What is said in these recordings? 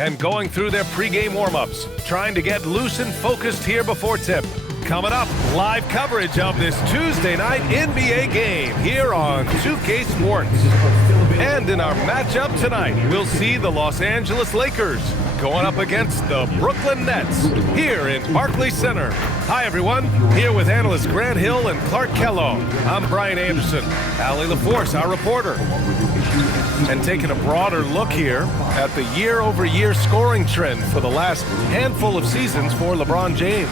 and going through their pregame warm-ups, trying to get loose and focused here before tip. Coming up, live coverage of this Tuesday night NBA game here on 2K Sports. And in our matchup tonight, we'll see the Los Angeles Lakers going up against the Brooklyn Nets here in Barclays Center. Hi, everyone. Here with analysts Grant Hill and Clark Kellogg. I'm Brian Anderson. Allie LaForce, our reporter. And taking a broader look here at the year-over-year scoring trend for the last handful of seasons for LeBron James.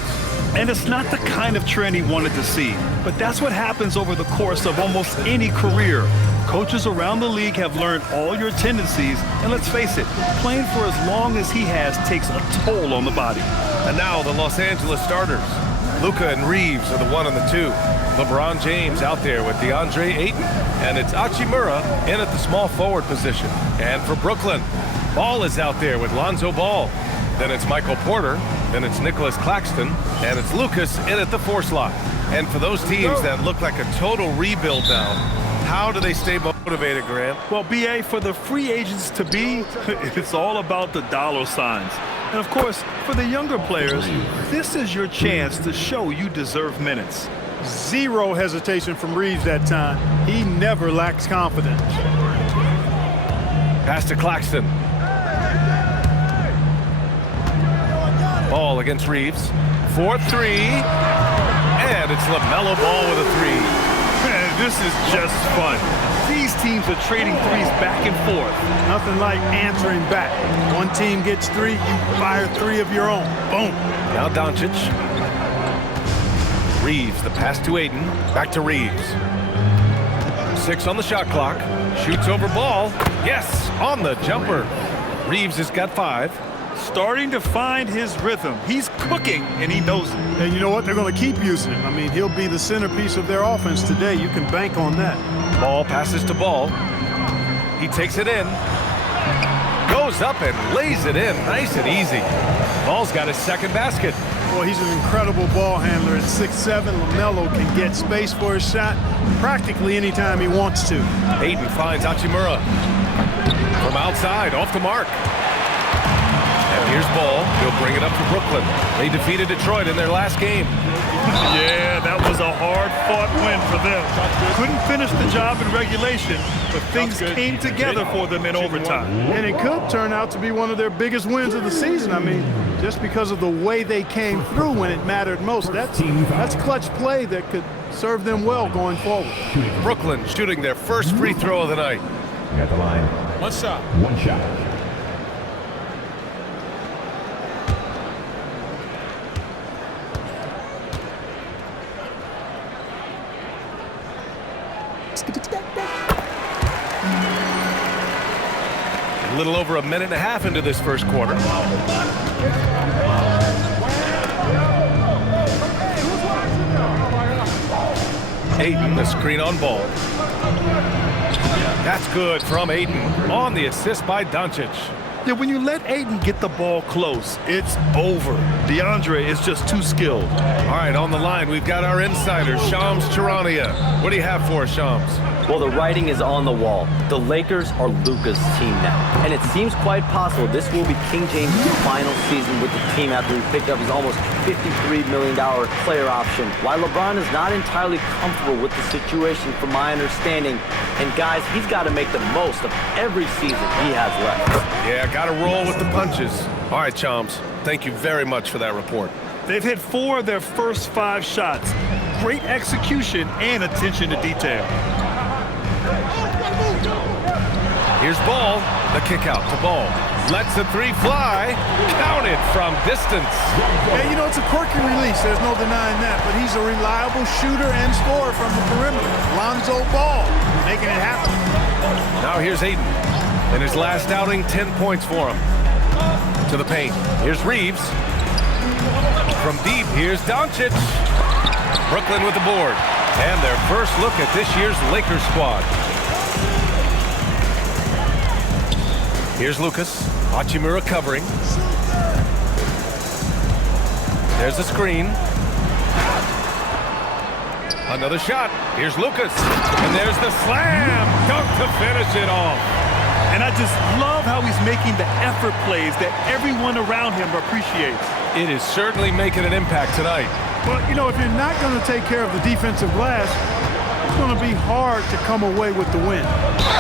And it's not the kind of trend he wanted to see, but that's what happens over the course of almost any career. Coaches around the league have learned all your tendencies, and let's face it, playing for as long as he has takes a toll on the body. And now the Los Angeles starters. LUKA and Reeves are the 1 and the 2. LeBron James out there with DeAndre Ayton, and it's Hachimura in at the small forward position. And for Brooklyn, Ball is out there with Lonzo Ball. Then it's Michael Porter, then it's Nicholas Claxton, and it's Lucas in at the 4 slot. And for those teams that look like a total rebuild now, how do they stay motivated, Grant? Well, BA, for the free agents to be, it's all about the dollar signs. And of course, for the younger players, this is your chance to show you deserve minutes. Zero hesitation from Reeves that time. He never lacks confidence. Pass to Claxton. Ball against Reeves. 4-3. And it's LaMelo Ball with a 3. Man, this is just fun. These teams are trading threes back and forth. Nothing like answering back. One team gets 3, you fire 3 of your own. Boom. Now Doncic. Reeves, the pass to Ayton. Back to Reeves. 6 on the shot clock. Shoots over Ball. Yes, on the jumper. Reeves has got 5. Starting to find his rhythm. He's cooking, and he knows it. And you know what? They're going to keep using him. I mean, he'll be the centerpiece of their offense today. You can bank on that. Ball passes to Ball. He takes it in. Goes up and lays it in. Nice and easy. Ball's got his second basket. Well, he's an incredible ball handler. At 6'7", LaMelo can get space for his shot practically anytime he wants to. Ayton finds Hachimura. From outside, off the mark. And here's Ball. He'll bring it up for Brooklyn. They defeated Detroit in their last game. Yeah, that was a hard-fought win for them. Couldn't finish the job in regulation, but things came together for them in overtime. And it could turn out to be one of their biggest wins of the season. I mean, just because of the way they came through when it mattered most. That's clutch play that could serve them well going forward. Brooklyn shooting their first free throw of the night. At the line. One shot. A little over a minute and a half into this first quarter. Ayton, the screen on Ball. That's good from Ayton on the assist by Doncic. Yeah, when you let Ayton get the ball close, it's over. DeAndre is just too skilled. All right, on the line, we've got our insider, Shams Charania. What do you have for us, Shams? Well, the writing is on the wall. The Lakers are Luka's team now. And it seems quite possible this will be King James' final season with the team after he picked up his almost $53 million player option. While LeBron is not entirely comfortable with the situation from my understanding, and guys, he's got to make the most of every season he has left. Yeah, got to roll with the punches. All right, Shams, thank you very much for that report. They've hit 4 of their first 5 shots. Great execution and attention to detail. Here's Ball, the kick out to Ball. Lets the 3 fly, counted from distance. Yeah, you know, it's a quirky release. There's no denying that. But he's a reliable shooter and scorer from the perimeter. Lonzo Ball, making it happen. Now here's Ayton. In his last outing, 10 points for him. To the paint. Here's Reeves. From deep, here's Doncic. Brooklyn with the board. And their first look at this year's Lakers squad. Here's Lucas. Hachimura covering. There's the screen. Another shot. Here's Lucas. And there's the slam. Dunk to finish it off. And I just love how he's making the effort plays that everyone around him appreciates. It is certainly making an impact tonight. But, you know, if you're not going to take care of the defensive glass, it's going to be hard to come away with the win.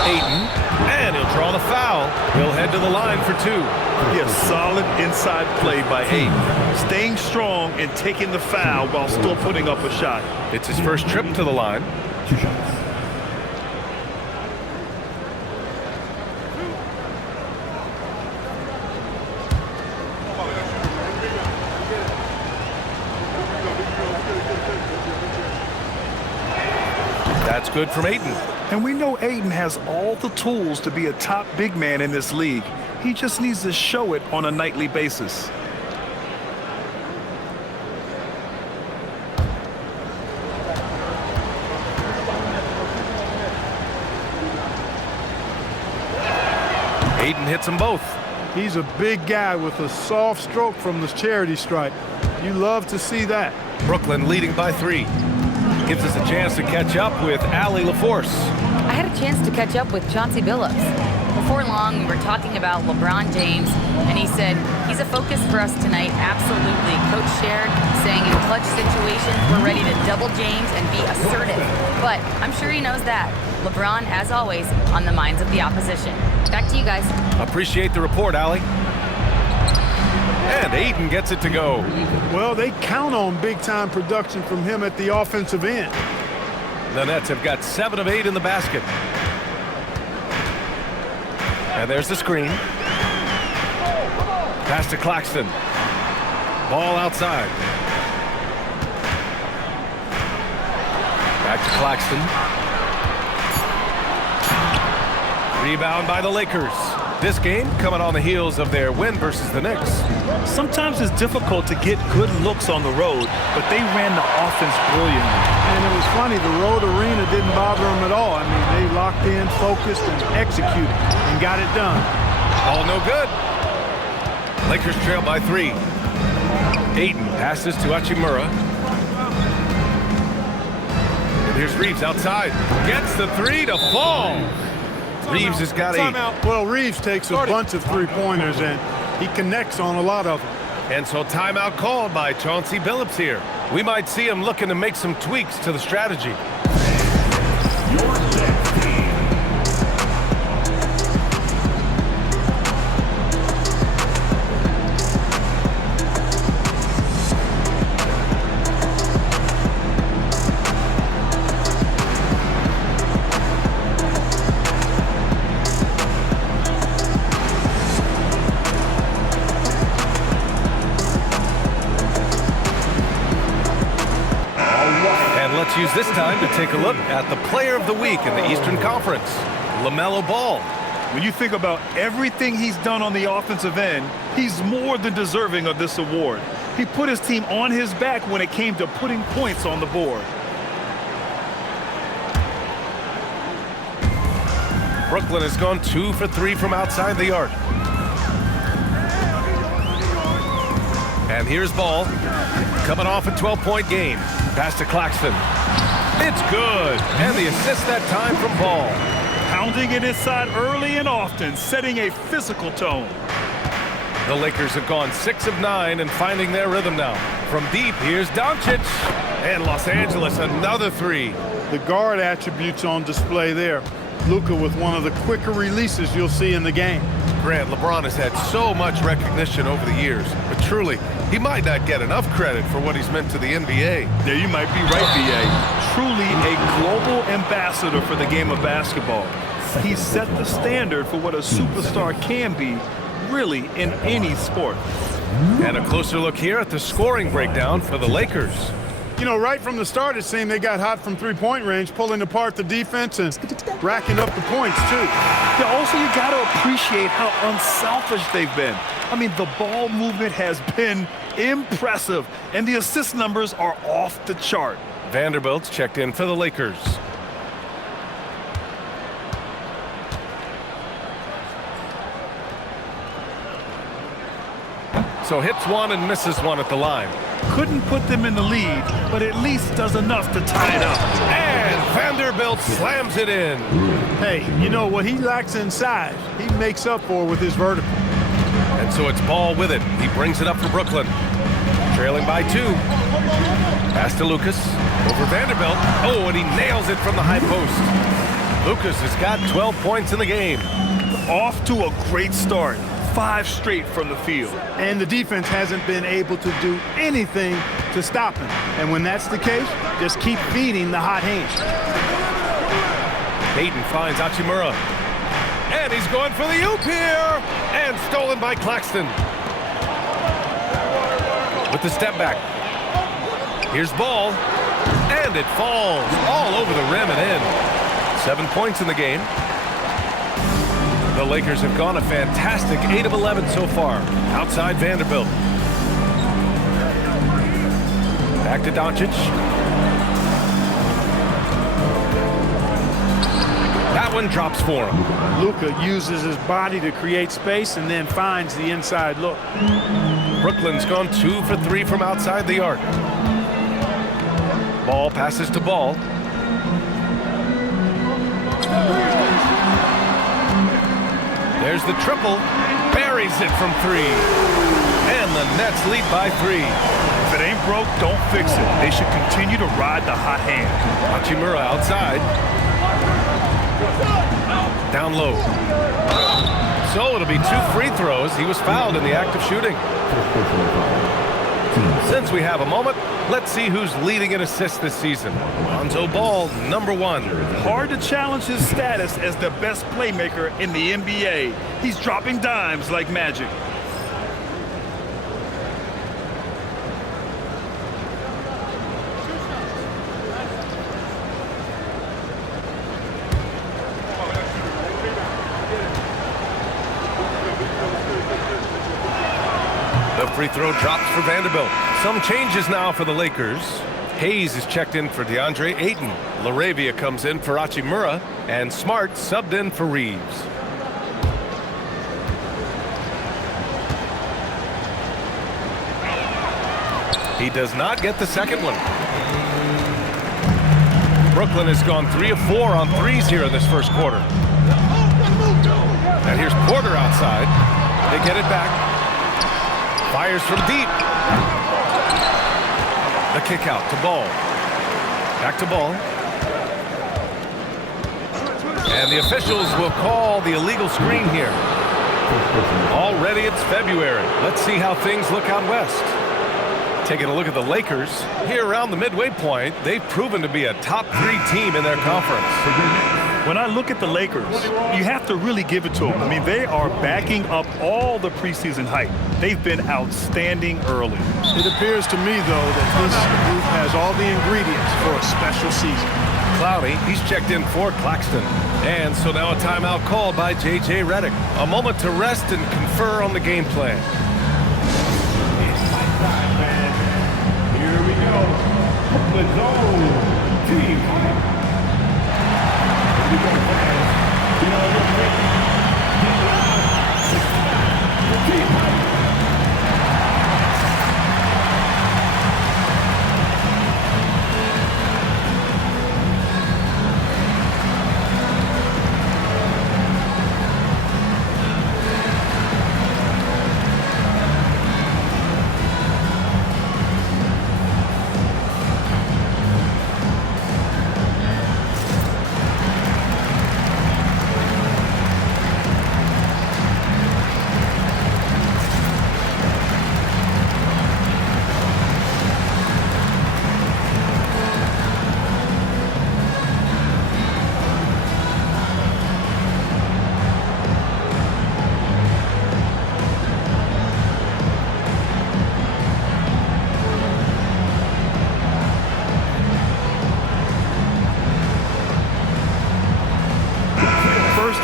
Ayton, and he'll draw the foul. He'll head to the line for 2. Yeah, solid inside play by Ayton. Staying strong and taking the foul while still putting up a shot. It's his first trip to the line. 2 shots. That's good from Ayton. And we know Ayton has all the tools to be a top big man in this league. He just needs to show it on a nightly basis. Ayton hits them both. He's a big guy with a soft stroke from the charity stripe. You love to see that. Brooklyn leading by 3. Gives us a chance to catch up with Allie LaForce. I had a chance to catch up with Chauncey Billups. Before long, we were talking about LeBron James, and he said, he's a focus for us tonight, absolutely. Coach shared, saying in clutch situations, we're ready to double James and be assertive. But I'm sure he knows that. LeBron, as always, on the minds of the opposition. Back to you guys. Appreciate the report, Allie. And Ayton gets it to go. Well, they count on big-time production from him at the offensive end. The Nets have got 7 of 8 in the basket. And there's the screen. Pass to Claxton. Ball outside. Back to Claxton. Rebound by the Lakers. This game coming on the heels of their win versus the Knicks. Sometimes it's difficult to get good looks on the road, but they ran the offense brilliantly. And it was funny, the road arena didn't bother them at all. I mean, they locked in, focused, and executed, and got it done. All no good. Lakers trail by 3. Ayton passes to Hachimura. And here's Reeves outside. Gets the 3 to fall. Reeves has got 8. Well, Reeves takes a bunch of three-pointers, and he connects on a lot of them. And so timeout called by Chauncey Billups here. We might see him looking to make some tweaks to the strategy. Let's use this time to take a look at the player of the week in the Eastern Conference, LaMelo Ball. When you think about everything he's done on the offensive end, he's more than deserving of this award. He put his team on his back when it came to putting points on the board. Brooklyn has gone 2 for 3 from outside the arc. And here's Ball, coming off a 12-point game. Pass to Claxton. It's good. And the assist that time from Ball. Pounding it inside early and often, setting a physical tone. The Lakers have gone 6 of 9 and finding their rhythm now. From deep, here's Doncic. And Los Angeles, another 3. The guard attributes on display there. LUKA with one of the quicker releases you'll see in the game. Grant, LeBron has had so much recognition over the years, but truly, he might not get enough credit for what he's meant to the NBA. Yeah, you might be right, B.A. Truly a global ambassador for the game of basketball. He set the standard for what a superstar can be, really, in any sport. And a closer look here at the scoring breakdown for the Lakers. You know, right from the start, it seemed they got hot from three-point range, pulling apart the defense and racking up the points, too. Yeah, also, you got to appreciate how unselfish they've been. I mean, the ball movement has been impressive, and the assist numbers are off the chart. Vanderbilt's checked in for the Lakers. So hits one and misses one at the line. Couldn't put them in the lead, but at least does enough to tie it up. And Vanderbilt slams it in. Hey, you know what he lacks in size, he makes up for with his vertical. And so it's Ball with it. He brings it up for Brooklyn. Trailing by 2. Pass to Lucas. Over Vanderbilt. Oh, and he nails it from the high post. Lucas has got 12 points in the game. Off to a great start. 5 straight from the field. And the defense hasn't been able to do anything to stop him. And when that's the case, just keep feeding the hot hand. Payton finds Hachimura. And he's going for the oop here. And stolen by Claxton. With the step back. Here's Ball. And it falls all over the rim and in. 7 points in the game. The Lakers have gone a fantastic 8 of 11 so far. Outside Vanderbilt. Back to Doncic. That one drops for him. LUKA uses his body to create space and then finds the inside look. Brooklyn's gone 2 for 3 from outside the arc. Ball passes to Ball. There's the triple. Buries it from 3. And the Nets lead by 3. If it ain't broke, don't fix it. They should continue to ride the hot hand. Hachimura outside. Down low. So it'll be 2 free throws. He was fouled in the act of shooting. Since we have a moment, let's see who's leading in assists this season. Lonzo Ball, number 1. Hard to challenge his status as the best playmaker in the NBA. He's dropping dimes like magic. The free throw drops for Vanderbilt. Some changes now for the Lakers. Hayes is checked in for DeAndre Ayton. LaRavia comes in for Hachimura. And Smart subbed in for Reeves. He does not get the second one. Brooklyn has gone 3 of 4 on threes here in this first quarter. And here's Porter outside. They get it back. Fires from deep. The kick out to Ball. Back to Ball. And the officials will call the illegal screen here. Already it's February. Let's see how things look out west. Taking a look at the Lakers, here around the midway point, they've proven to be a top 3 team in their conference. When I look at the Lakers, you have to really give it to them. I mean, they are backing up all the preseason hype. They've been outstanding early. It appears to me, though, that this group has all the ingredients for a special season. Cloudy, he's checked in for Claxton. And so now a timeout called by J.J. Redick. A moment to rest and confer on the game plan. Here we go. The zone team. Here we go, fans. You know, team.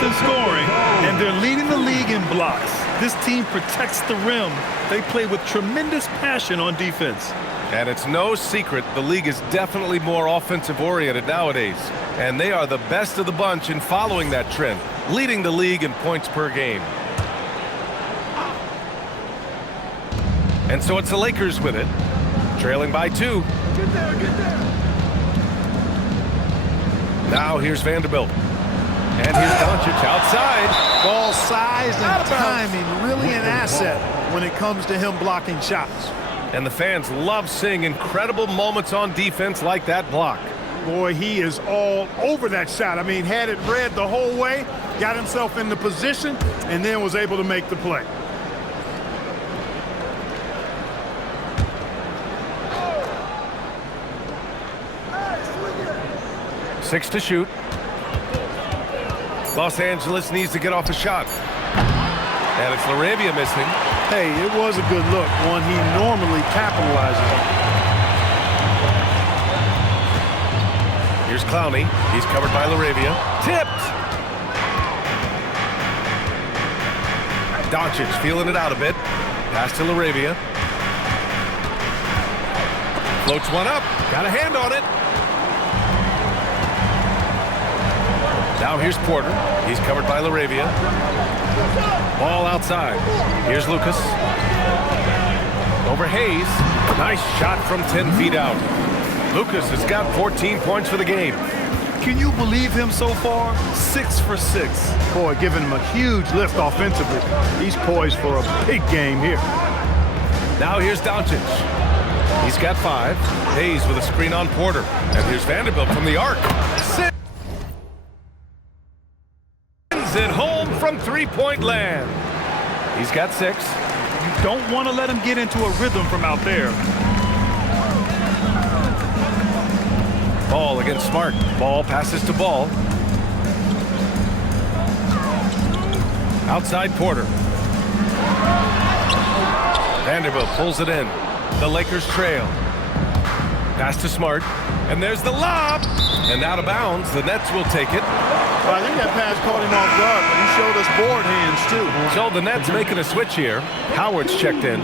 In scoring, and they're leading the league in blocks. This team protects the rim. They play with tremendous passion on defense. And it's no secret the league is definitely more offensive-oriented nowadays. And they are the best of the bunch in following that trend, leading the league in points per game. And so it's the Lakers with it. Trailing by 2. Now here's Vanderbilt. And here's Doncic outside. Ball size and timing, really an asset when it comes to him blocking shots. And the fans love seeing incredible moments on defense like that block. Boy, he is all over that shot. I mean, had it read the whole way, got himself in the position, and then was able to make the play. Six to shoot. Los Angeles needs to get off a shot. And it's LaRavia missing. Hey, it was a good look, one he normally capitalizes on. Here's Clowney. He's covered by LaRavia. Tipped! Doncic feeling it out a bit. Pass to LaRavia. Floats one up. Got a hand on it. Now here's Porter. He's covered by LaRavia. Ball outside. Here's Lucas. Over Hayes. Nice shot from 10 feet out. Lucas has got 14 points for the game. Can you believe him so far? 6 for 6. Boy, giving him a huge lift offensively. He's poised for a big game here. Now here's Doncic. He's got 5. Hayes with a screen on Porter. And here's Vanderbilt from the arc. 6. At home from three-point land. He's got 6. You don't want to let him get into a rhythm from out there. Ball against Smart. Ball passes to Ball. Outside Porter. Vanderbilt pulls it in. The Lakers trail. Pass to Smart. And there's the lob. And out of bounds. The Nets will take it. Well, I think that pass caught him off guard, but he showed us board hands, too. So the Nets making a switch here. Howard's checked in.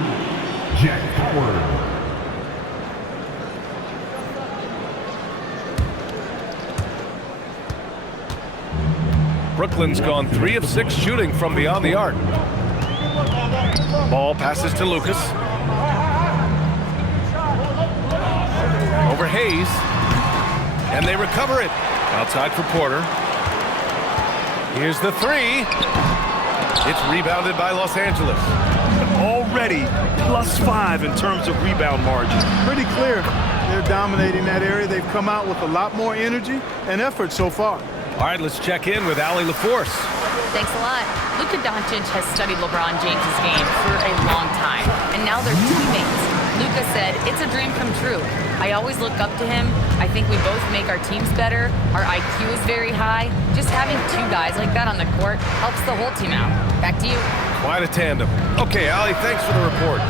Jack Howard. Brooklyn's gone 3 of 6 shooting from beyond the arc. Ball passes to Lucas. Over Hayes. And they recover it. Outside for Porter. Here's the 3. It's rebounded by Los Angeles. Already +5 in terms of rebound margin. Pretty clear. They're dominating that area. They've come out with a lot more energy and effort so far. All right, let's check in with Allie LaForce. Thanks a lot. Luka Doncic has studied LeBron James' game for a long time, and now they're teammates. Luka said, "It's a dream come true. I always look up to him. I think we both make our teams better. Our IQ is very high. Just having 2 guys like that on the court helps the whole team out." Back to you. Quite a tandem. Okay, Allie, thanks for the report.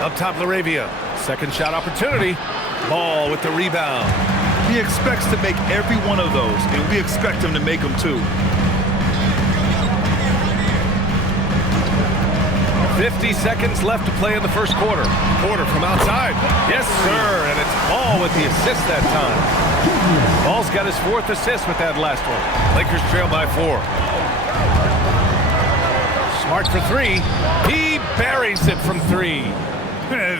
Up top, LaRavia. Second shot opportunity. Ball with the rebound. He expects to make every one of those, and we expect him to make them too. 50 seconds left to play in the first quarter. Porter from outside. Yes, sir, and it's Ball with the assist that time. Ball's got his 4th assist with that last one. Lakers trail by 4. Smart for 3. He buries it from 3.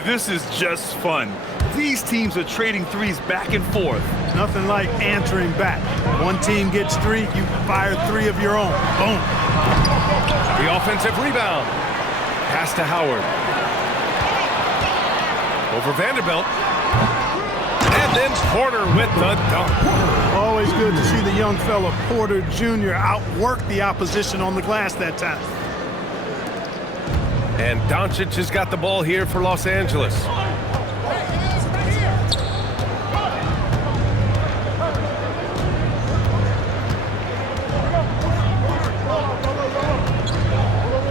This is just fun. These teams are trading threes back and forth. Nothing like answering back. One team gets 3, you fire 3 of your own. Boom. The offensive rebound. Pass to Howard. Over Vanderbilt. And then Porter with the dunk. Always good to see the young fella Porter Jr. outwork the opposition on the glass that time. And Doncic has got the ball here for Los Angeles.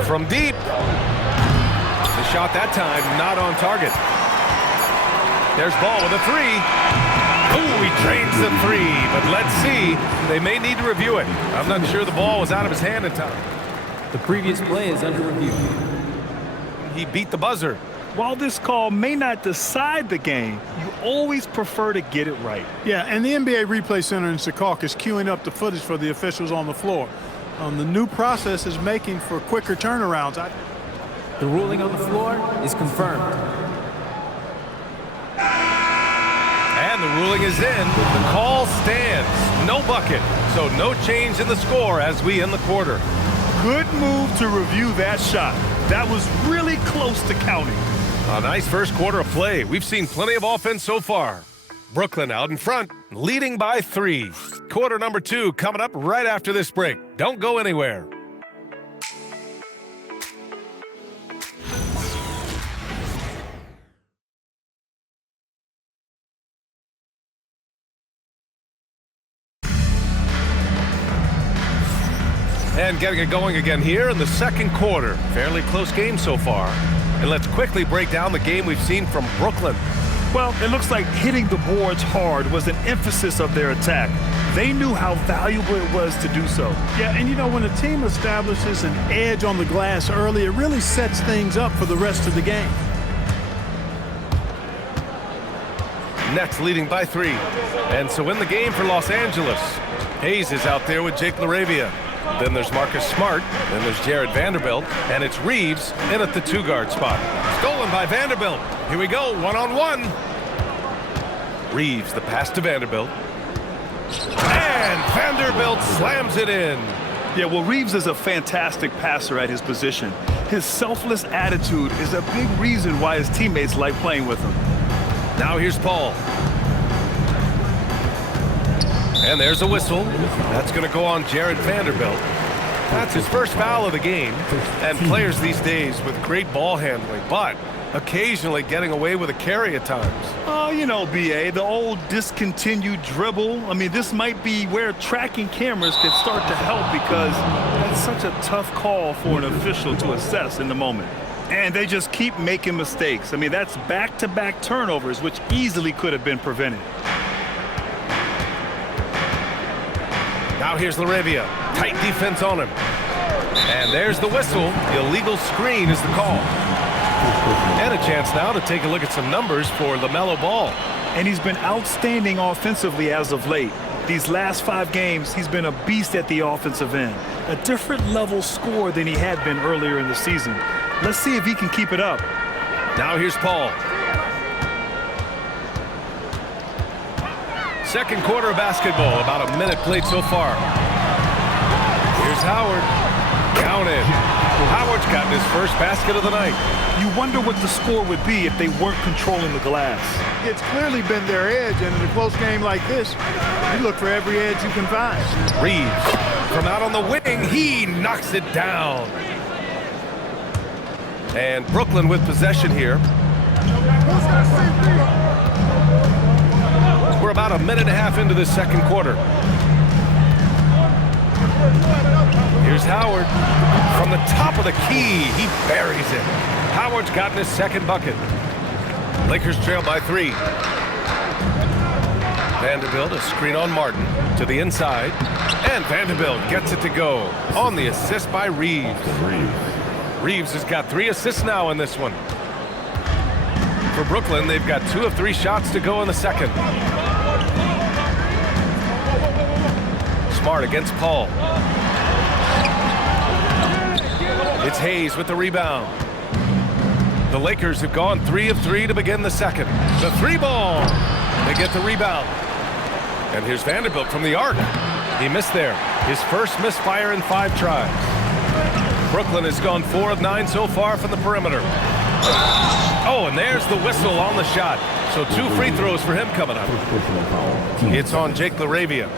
From deep. The shot that time not on target. There's Ball with a 3. Ooh, he drains the 3, but let's see. They may need to review it. I'm not sure the ball was out of his hand in time. The previous play is under review. He beat the buzzer. While this call may not decide the game, you always prefer to get it right. Yeah, and the NBA Replay Center in Secaucus is queuing up the footage for the officials on the floor. The new process is making for quicker turnarounds. The ruling on the floor is confirmed. And the ruling is in. The call stands. No bucket. So no change in the score as we end the quarter. Good move to review that shot. That was really close to counting. A nice first quarter of play. We've seen plenty of offense so far. Brooklyn out in front, leading by 3. Quarter number 2 coming up right after this break. Don't go anywhere. And getting it going again here in the second quarter. Fairly close game so far. And let's quickly break down the game we've seen from Brooklyn. Well, it looks like hitting the boards hard was an emphasis of their attack. They knew how valuable it was to do so. Yeah, and you know, when a team establishes an edge on the glass early, it really sets things up for the rest of the game. Nets leading by 3. And so in the game for Los Angeles, Hayes is out there with Jake LaRavia. Then there's Marcus Smart. Then there's Jared Vanderbilt. And it's Reeves in at the 2-guard spot. Stolen by Vanderbilt. Here we go, one-on-one. Reeves, the pass to Vanderbilt. And Vanderbilt slams it in. Yeah, well, Reeves is a fantastic passer at his position. His selfless attitude is a big reason why his teammates like playing with him. Now here's Paul. And there's a whistle. That's going to go on Jared Vanderbilt. That's his first foul of the game. And players these days with great ball handling, but occasionally getting away with a carry at times. Oh, you know, BA, the old discontinued dribble. I mean, this might be where tracking cameras could start to help because that's such a tough call for an official to assess in the moment. And they just keep making mistakes. I mean, that's back-to-back turnovers, which easily could have been prevented. Now here's LaRavia. Tight defense on him. And there's the whistle. Illegal screen is the call. And a chance now to take a look at some numbers for LaMelo Ball. And he's been outstanding offensively as of late. These last 5 games, he's been a beast at the offensive end. A different level score than he had been earlier in the season. Let's see if he can keep it up. Now here's Paul. Second quarter of basketball, about a minute played so far. Here's Howard. Counted. Howard's gotten his first basket of the night. You wonder what the score would be if they weren't controlling the glass. It's clearly been their edge, and in a close game like this, you look for every edge you can find. Reeves from out on the wing, he knocks it down. And Brooklyn with possession here. We're about a minute and a half into the second quarter. Here's Howard. From the top of the key, he buries it. Howard's gotten his second bucket. Lakers trail by 3. Vanderbilt, a screen on Martin to the inside. And Vanderbilt gets it to go on the assist by Reeves. Reeves has got 3 assists now in this one. For Brooklyn, they've got 2 of 3 shots to go in the second. Smart against Paul. It's Hayes with the rebound. The Lakers have gone 3 of 3 to begin the second. The 3-ball. They get the rebound. And here's Vanderbilt from the arc. He missed there. His first misfire in 5 tries. Brooklyn has gone 4 of 9 so far from the perimeter. Oh, and there's the whistle on the shot. So 2 free throws for him coming up. It's on Jake LaRavia.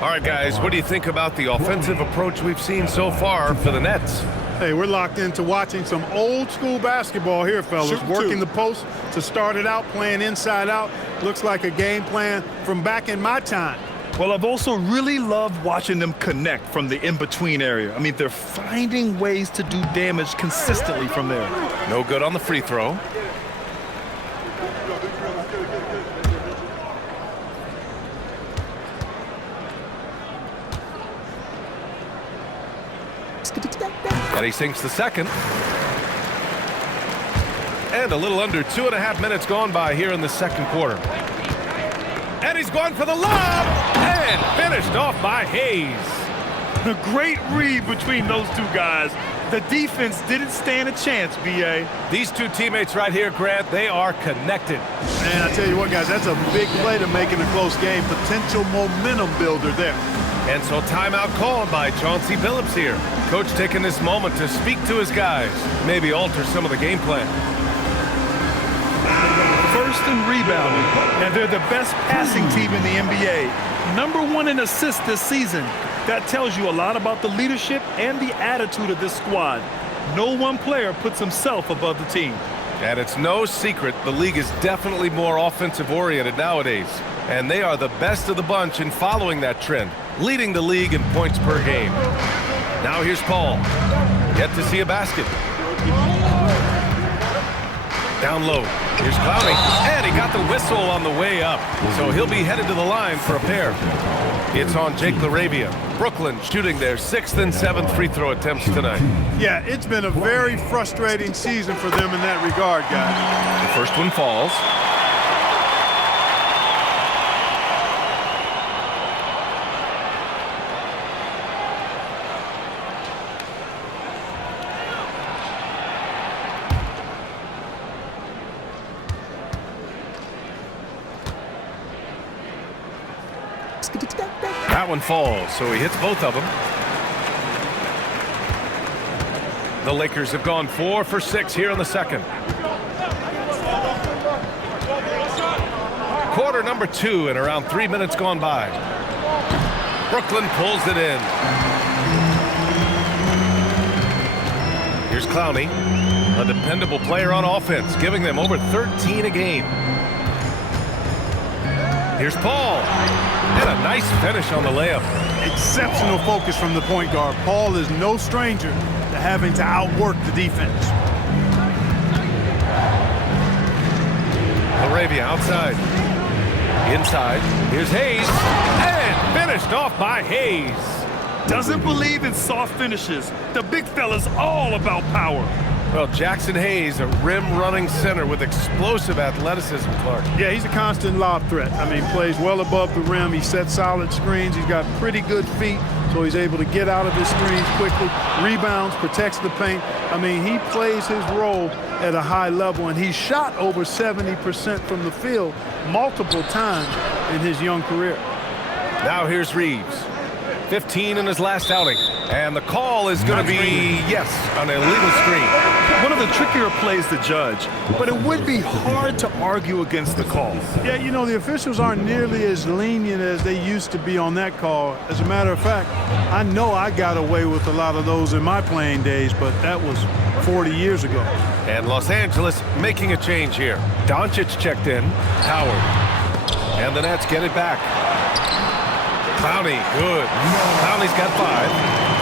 All right, guys, what do you think about the offensive approach we've seen so far for the Nets? Hey, we're locked into watching some old-school basketball here, fellas. Working the post to start it out, playing inside out. Looks like a game plan from back in my time. Well, I've also really loved watching them connect from the in-between area. I mean, they're finding ways to do damage consistently from there. No good on the free throw. And he sinks the second. And a little under 2.5 minutes gone by here in the second quarter. And he's going for the lob! And finished off by Hayes. A great read between those 2 guys. The defense didn't stand a chance, B.A. These two teammates right here, Grant, they are connected. And I tell you what, guys, that's a big play to make in a close game. Potential momentum builder there. And so timeout called by Chauncey Billups here. Coach taking this moment to speak to his guys, maybe alter some of the game plan. First in rebounding, and they're the best passing team in the NBA. #1 in assists this season. That tells you a lot about the leadership and the attitude of this squad. No one player puts himself above the team. And it's no secret the league is definitely more offensive-oriented nowadays. And they are the best of the bunch in following that trend, leading the league in points per game. Now here's Paul. Yet to see a basket. Down low. Here's Clowney. And he got the whistle on the way up. So he'll be headed to the line for a pair. It's on Jake LaRavia. Brooklyn shooting their 6th and 7th free throw attempts tonight. Yeah, it's been a very frustrating season for them in that regard, guys. The first one falls. That one falls, so he hits both of them. The Lakers have gone 4 for 6 here in the second. Quarter number 2 and around 3 minutes gone by. Brooklyn pulls it in. Here's Clowney, a dependable player on offense, giving them over 13 a game. Here's Paul. And a nice finish on the layup. Exceptional focus from the point guard. Paul is no stranger to having to outwork the defense. LaRavia outside. Inside. Here's Hayes. And finished off by Hayes. Doesn't believe in soft finishes. The big fella's all about power. Well, Jackson Hayes, a rim-running center with explosive athleticism, Clark. Yeah, he's a constant lob threat. I mean, plays well above the rim. He sets solid screens. He's got pretty good feet, so he's able to get out of his screens quickly, rebounds, protects the paint. I mean, he plays his role at a high level, and he's shot over 70% from the field multiple times in his young career. Now here's Reeves. 15 in his last outing. And the call is going to be, yes, an illegal screen. One of the trickier plays to judge, but it would be hard to argue against the call. Yeah, you know, the officials aren't nearly as lenient as they used to be on that call. As a matter of fact, I know I got away with a lot of those in my playing days, but that was 40 years ago. And Los Angeles making a change here. Doncic checked in. Howard. And the Nets get it back. Clowney, good. Clowney's got 5.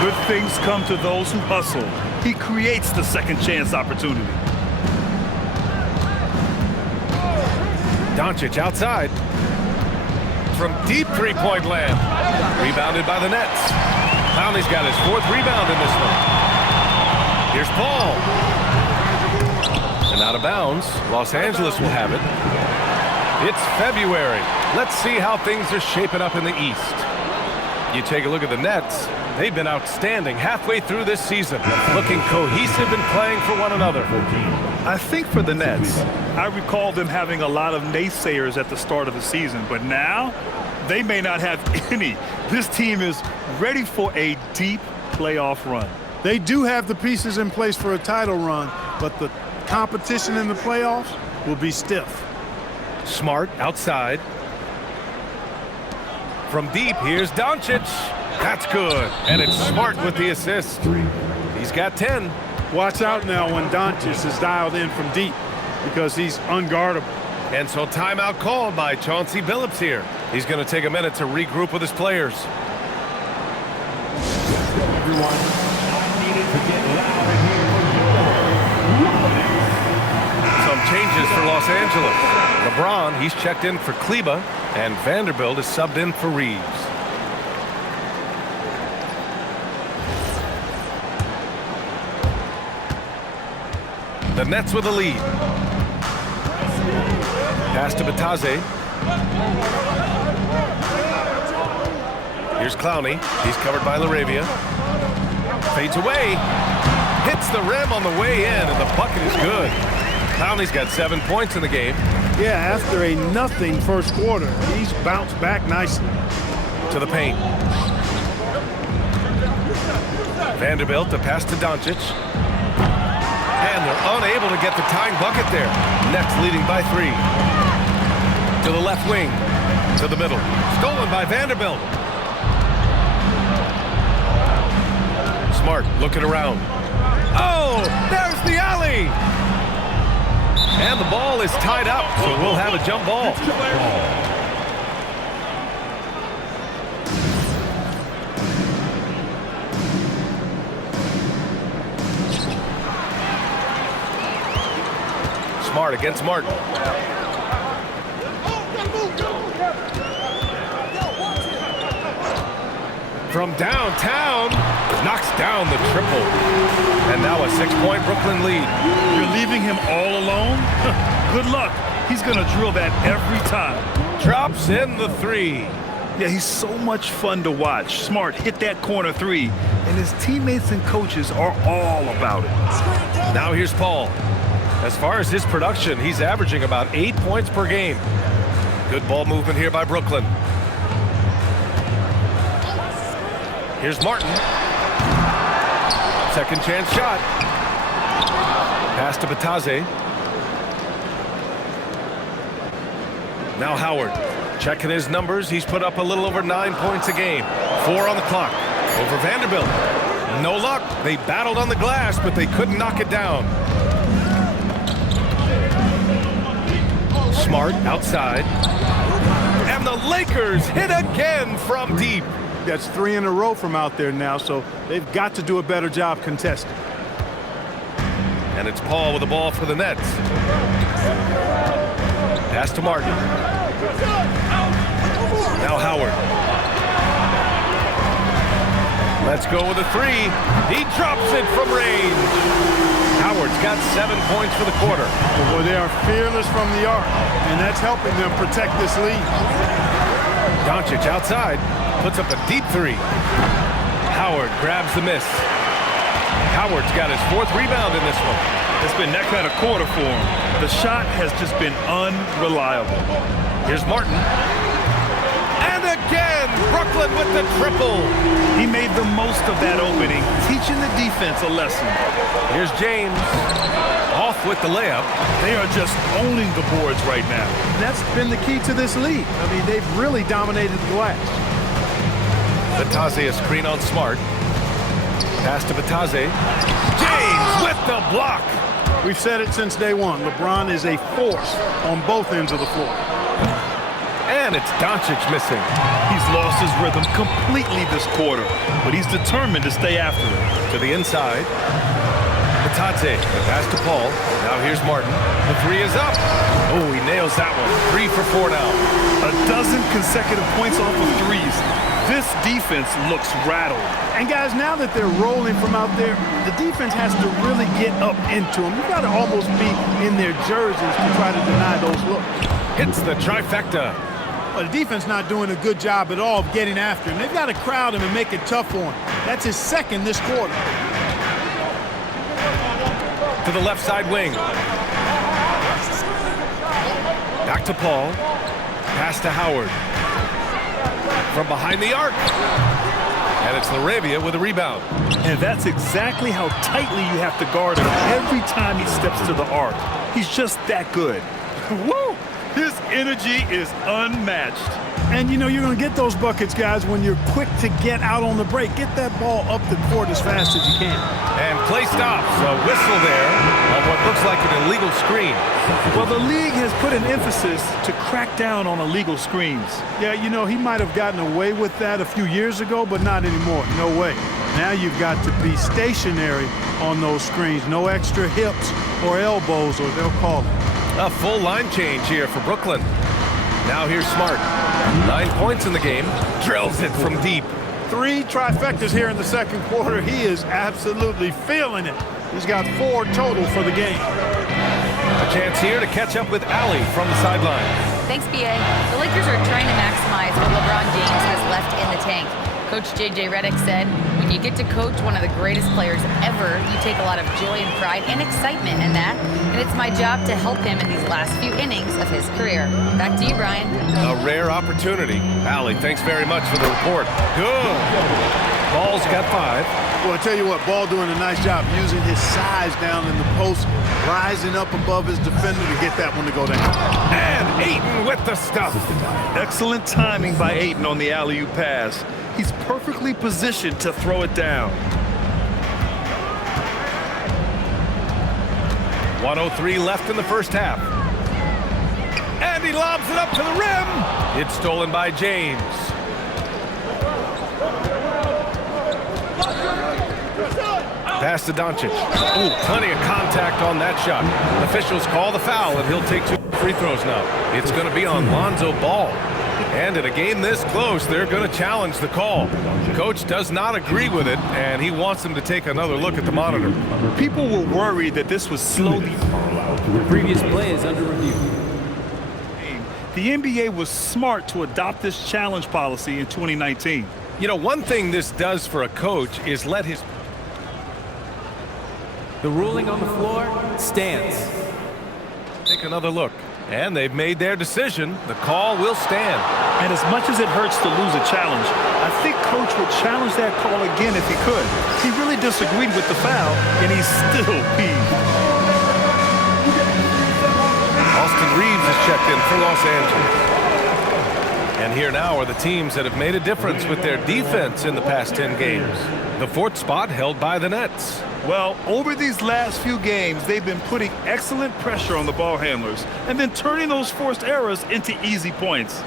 Good things come to those who hustle. He creates the second chance opportunity. Doncic outside. From deep three-point land. Rebounded by the Nets. Clowney's got his 4th rebound in this one. Here's Paul. And out of bounds. Los Angeles will have it. It's February. Let's see how things are shaping up in the East. You take a look at the Nets. They've been outstanding halfway through this season, looking cohesive and playing for one another. I think for the Nets, I recall them having a lot of naysayers at the start of the season, but now they may not have any. This team is ready for a deep playoff run. They do have the pieces in place for a title run, but the competition in the playoffs will be stiff. Smart outside. From deep, here's Doncic. That's good. And it's Smart with the assist. He's got 10. Watch out now when Doncic is dialed in from deep because he's unguardable. And so timeout called by Chauncey Billups here. He's going to take a minute to regroup with his players. Everyone, needed to get loud in here. Some changes for Los Angeles. LeBron, he's checked in for Kleba, and Vanderbilt is subbed in for Reeves. The Nets with a lead. Pass to Bataze. Here's Clowney. He's covered by LaRavia. Fades away. hits the rim on the way in, and the bucket is good. Conley's got 7 points in the game. Yeah, after a nothing first quarter, he's bounced back nicely. To the paint. Vanderbilt to pass to Doncic. And they're unable to get the tying bucket there. Nets leading by 3. To the left wing. To the middle. Stolen by Vanderbilt. Smart looking around. Oh, there's the alley. And the ball is tied up, so we'll have a jump ball. Smart against Martin. From downtown, knocks down the triple. And now a 6-point Brooklyn lead. You're leaving him all alone? Good luck. He's going to drill that every time. Drops in the 3. Yeah, he's so much fun to watch. Smart hit that corner 3, and his teammates and coaches are all about it. Now here's Paul. As far as his production, he's averaging about 8 points per game. Good ball movement here by Brooklyn. Here's Martin. Second chance shot. Pass to Batadze. Now Howard. Checking his numbers. He's put up a little over 9 points a game. 4 on the clock. Over Vanderbilt. No luck. They battled on the glass, but they couldn't knock it down. Smart outside. And the Lakers hit again from deep. That's 3 in a row from out there now, so they've got to do a better job contesting. And it's Paul with the ball for the Nets. Pass to Martin. Now Howard. Let's go with a 3. He drops it from range. Howard's got 7 points for the quarter. Boy, they are fearless from the arc, and that's helping them protect this lead. Doncic outside. Puts up a deep 3. Howard grabs the miss. Howard's got his 4th rebound in this one. It's been that kind of quarter for him. The shot has just been unreliable. Here's Martin. And again, Brooklyn with the triple. He made the most of that opening, teaching the defense a lesson. Here's James. Off with the layup. They are just owning the boards right now. That's been the key to this lead. I mean, they've really dominated the glass. Batadze a screen on Smart. Pass to Batadze. James with the block. We've said it since day one. LeBron is a force on both ends of the floor. And it's Doncic missing. He's lost his rhythm completely this quarter, but he's determined to stay after it. To the inside. Batadze, the pass to Paul. Now here's Martin. The 3 is up. Oh, he nails that one. 3 for 4 now. A dozen consecutive points off of 3s. This defense looks rattled. And guys, now that they're rolling from out there, the defense has to really get up into them. You've got to almost be in their jerseys to try to deny those looks. Hits the trifecta. Well, the defense not doing a good job at all of getting after him. They've got to crowd him and make it tough for him. That's his 2nd this quarter. To the left side wing. Back to Paul. Pass to Howard. From behind the arc. And it's LaRavia with a rebound. And that's exactly how tightly you have to guard him every time he steps to the arc. He's just that good. Woo! His energy is unmatched. And, you know, you're going to get those buckets, guys, when you're quick to get out on the break. Get that ball up the court as fast as you can. And play stops. A whistle there on what looks like an illegal screen. Well, the league has put an emphasis to crack down on illegal screens. Yeah, you know, he might have gotten away with that a few years ago, but not anymore. No way. Now you've got to be stationary on those screens. No extra hips or elbows, or they'll call it. A full line change here for Brooklyn. Now here's Smart. 9 points in the game. Drills it from deep. 3 trifectas here in the 2nd quarter. He is absolutely feeling it. He's got 4 total for the game. A chance here to catch up with Allie from the sideline. Thanks, BA. The Lakers are trying to maximize what LeBron James has left in the tank. Coach J.J. Redick said, when you get to coach one of the greatest players ever, you take a lot of joy and pride and excitement in that, and it's my job to help him in these last few innings of his career. Back to you, Brian. A rare opportunity. Allie, thanks very much for the report. Good. Ball's got 5. Well, I tell you what, Ball doing a nice job using his size down in the post, rising up above his defender to get that one to go down. And Ayton with the stuff. Excellent timing by Ayton on the alley-oop pass. He's perfectly positioned to throw it down. 1:03 left in the first half. And he lobs it up to the rim. It's stolen by James. Pass to Doncic. Ooh, plenty of contact on that shot. Officials call the foul, and he'll take 2 free throws now. It's going to be on Lonzo Ball. And in a game this close, they're going to challenge the call. Coach does not agree with it, and he wants them to take another look at the monitor. People were worried that this was slowly. The previous play is under review. The NBA was smart to adopt this challenge policy in 2019. You know, one thing this does for a coach is let his... The ruling on the floor stands. Take another look. And they've made their decision. The call will stand. And as much as it hurts to lose a challenge, I think Coach would challenge that call again if he could. He really disagreed with the foul, and he's still peeved. Austin Reeves is checked in for Los Angeles. And here now are the teams that have made a difference with their defense in the past 10 games. The 4th spot held by the Nets. Well, over these last few games, they've been putting excellent pressure on the ball handlers and then turning those forced errors into easy points.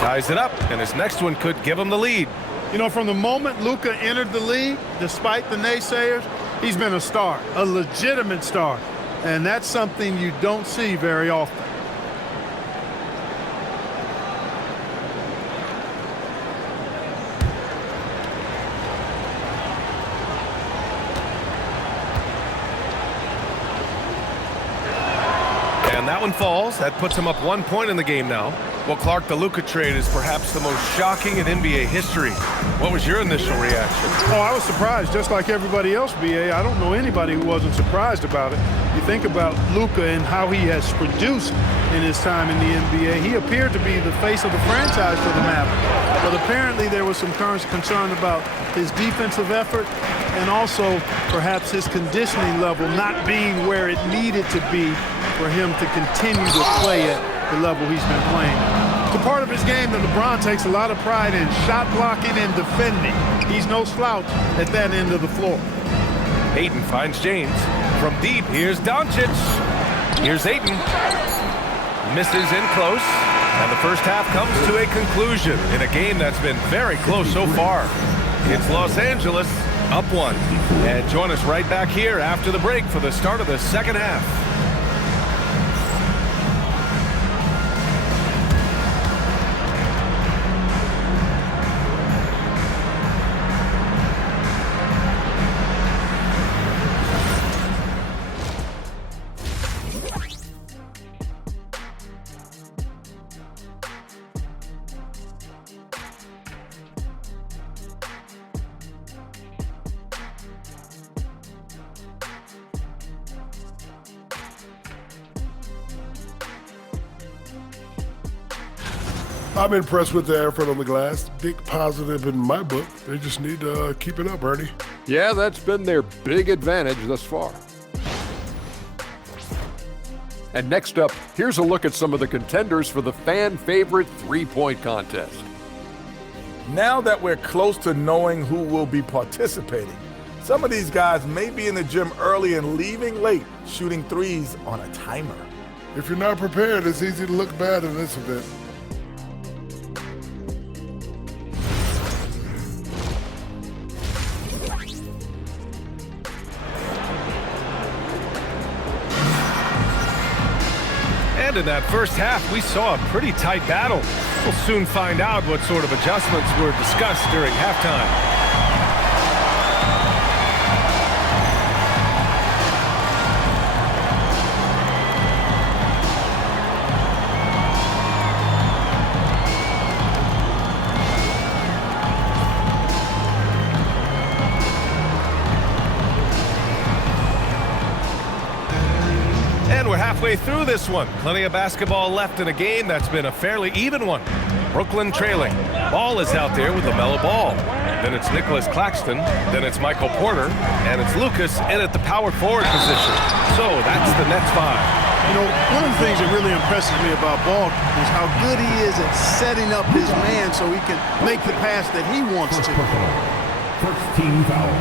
Ties it up, and his next one could give him the lead. You know, from the moment LUKA entered the league, despite the naysayers, he's been a star, a legitimate star. And that's something you don't see very often. And that one falls. That puts him up 1 point in the game now. Well, Clark, the LUKA trade is perhaps the most shocking in NBA history. What was your initial reaction? Oh, I was surprised, just like everybody else, B.A. I don't know anybody who wasn't surprised about it. You think about LUKA and how he has produced in his time in the NBA. He appeared to be the face of the franchise for the Mavericks. But apparently there was some concern about his defensive effort and also perhaps his conditioning level not being where it needed to be for him to continue to play at the level he's been playing. It's a part of his game that LeBron takes a lot of pride in, shot blocking and defending. He's no slouch at that end of the floor. Ayton finds James. From deep, here's Doncic. Here's Ayton. Misses in close. And the first half comes to a conclusion in a game that's been very close so far. It's Los Angeles up 1. And join us right back here after the break for the start of the second half. I'm impressed with their effort on the glass. Big positive in my book. They just need to keep it up, Ernie. Yeah, that's been their big advantage thus far. And next up, here's a look at some of the contenders for the fan-favorite three-point contest. Now that we're close to knowing who will be participating, some of these guys may be in the gym early and leaving late, shooting threes on a timer. If you're not prepared, it's easy to look bad in this event. And in that first half, we saw a pretty tight battle. We'll soon find out what sort of adjustments were discussed during halftime. halfway through this one. Plenty of basketball left in a game that's been a fairly even one. Brooklyn trailing. Ball is out there with LaMelo Ball. Then it's Nicholas Claxton. Then it's Michael Porter. And it's Lucas in at the power forward position. So that's the Nets 5. You know, one of the things that really impresses me about Ball is how good he is at setting up his man so he can make the pass that he wants to. First team foul.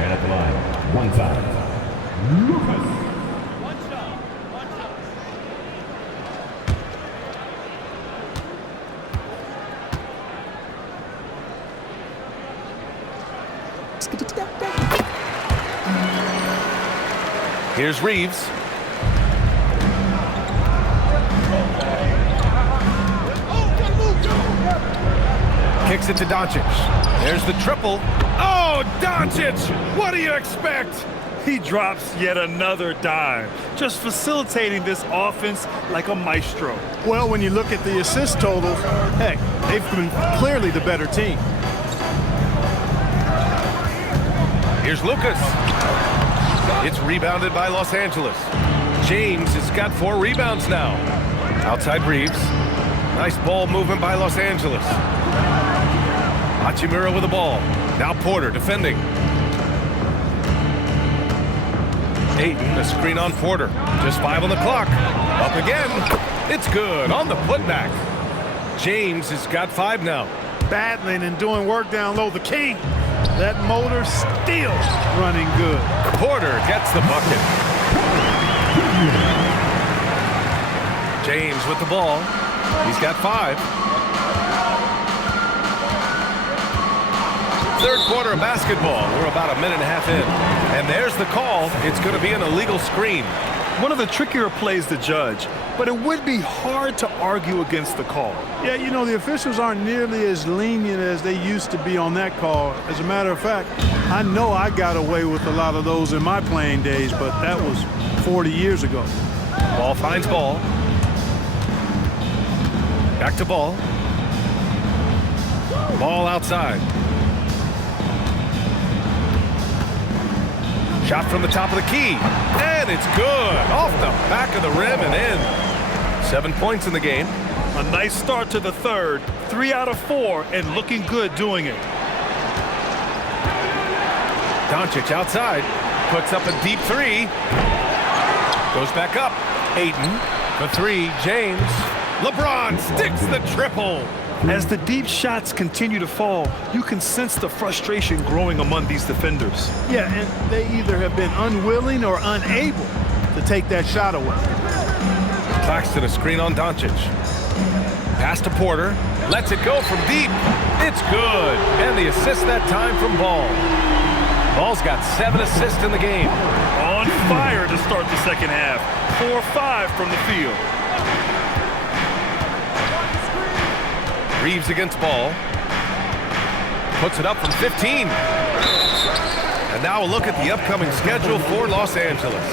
And at the line, one time. Lucas. One shot. Here's Reeves. Kicks it to Doncic. There's the triple. Oh, Doncic! What do you expect? He drops yet another dime, just facilitating this offense like a maestro. Well, when you look at the assist totals, heck, they've been clearly the better team. Here's Lucas. It's rebounded by Los Angeles. James has got 4 rebounds now. Outside Reeves. Nice ball movement by Los Angeles. Hachimura with the ball. Now Porter defending. Ayton, a screen on Porter. Just 5 on the clock. Up again. It's good on the putback. James has got 5 now. Battling and doing work down low. The king. That motor still running good. Porter gets the bucket. James with the ball. He's got 5. Third quarter of basketball. We're about a minute and a half in. And there's the call. It's going to be an illegal screen. One of the trickier plays to judge, but it would be hard to argue against the call. Yeah, you know, the officials aren't nearly as lenient as they used to be on that call. As a matter of fact, I know I got away with a lot of those in my playing days, but that was 40 years ago. Ball finds Ball. Back to Ball. Ball outside. Shot from the top of the key. And it's good. Off the back of the rim and in. 7 points in the game. A nice start to the third. 3 out of 4 and looking good doing it. Doncic outside. Puts up a deep 3. Goes back up. Ayton for 3. James. LeBron sticks the triple. As the deep shots continue to fall, you can sense the frustration growing among these defenders. Yeah, and they either have been unwilling or unable to take that shot away. Claxton a screen on Doncic. Pass to Porter. Lets it go from deep. It's good. And the assist that time from Ball. Ball's got 7 assists in the game. On fire to start the second half. 4-5 from the field. Reeves against Ball. Puts it up from 15. And now a look at the upcoming schedule for Los Angeles.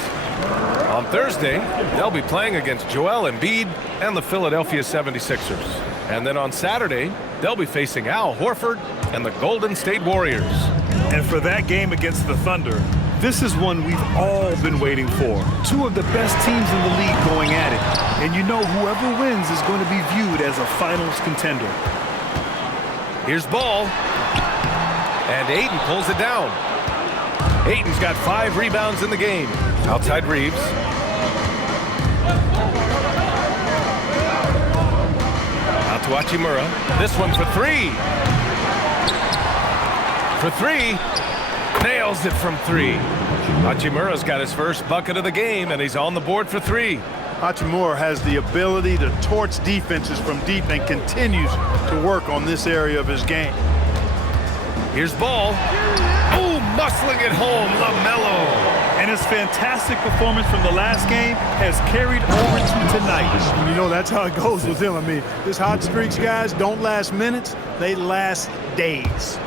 On Thursday, they'll be playing against Joel Embiid and the Philadelphia 76ers. And then on Saturday, they'll be facing Al Horford and the Golden State Warriors. And for that game against the Thunder, this is one we've all been waiting for. 2 of the best teams in the league going at it. And you know whoever wins is going to be viewed as a finals contender. Here's Ball. And Ayton pulls it down. Ayton's got 5 rebounds in the game. Outside Reeves. Out to Hachimura. This one for 3. For 3. Nails it from 3. Hachimura's got his first bucket of the game, and he's on the board for 3. Hachimura has the ability to torch defenses from deep and continues to work on this area of his game. Here's Ball. Oh, muscling it home, LaMelo. And his fantastic performance from the last game has carried over to tonight. You know, that's how it goes with him. I mean, his hot streaks, guys, don't last minutes. They last days.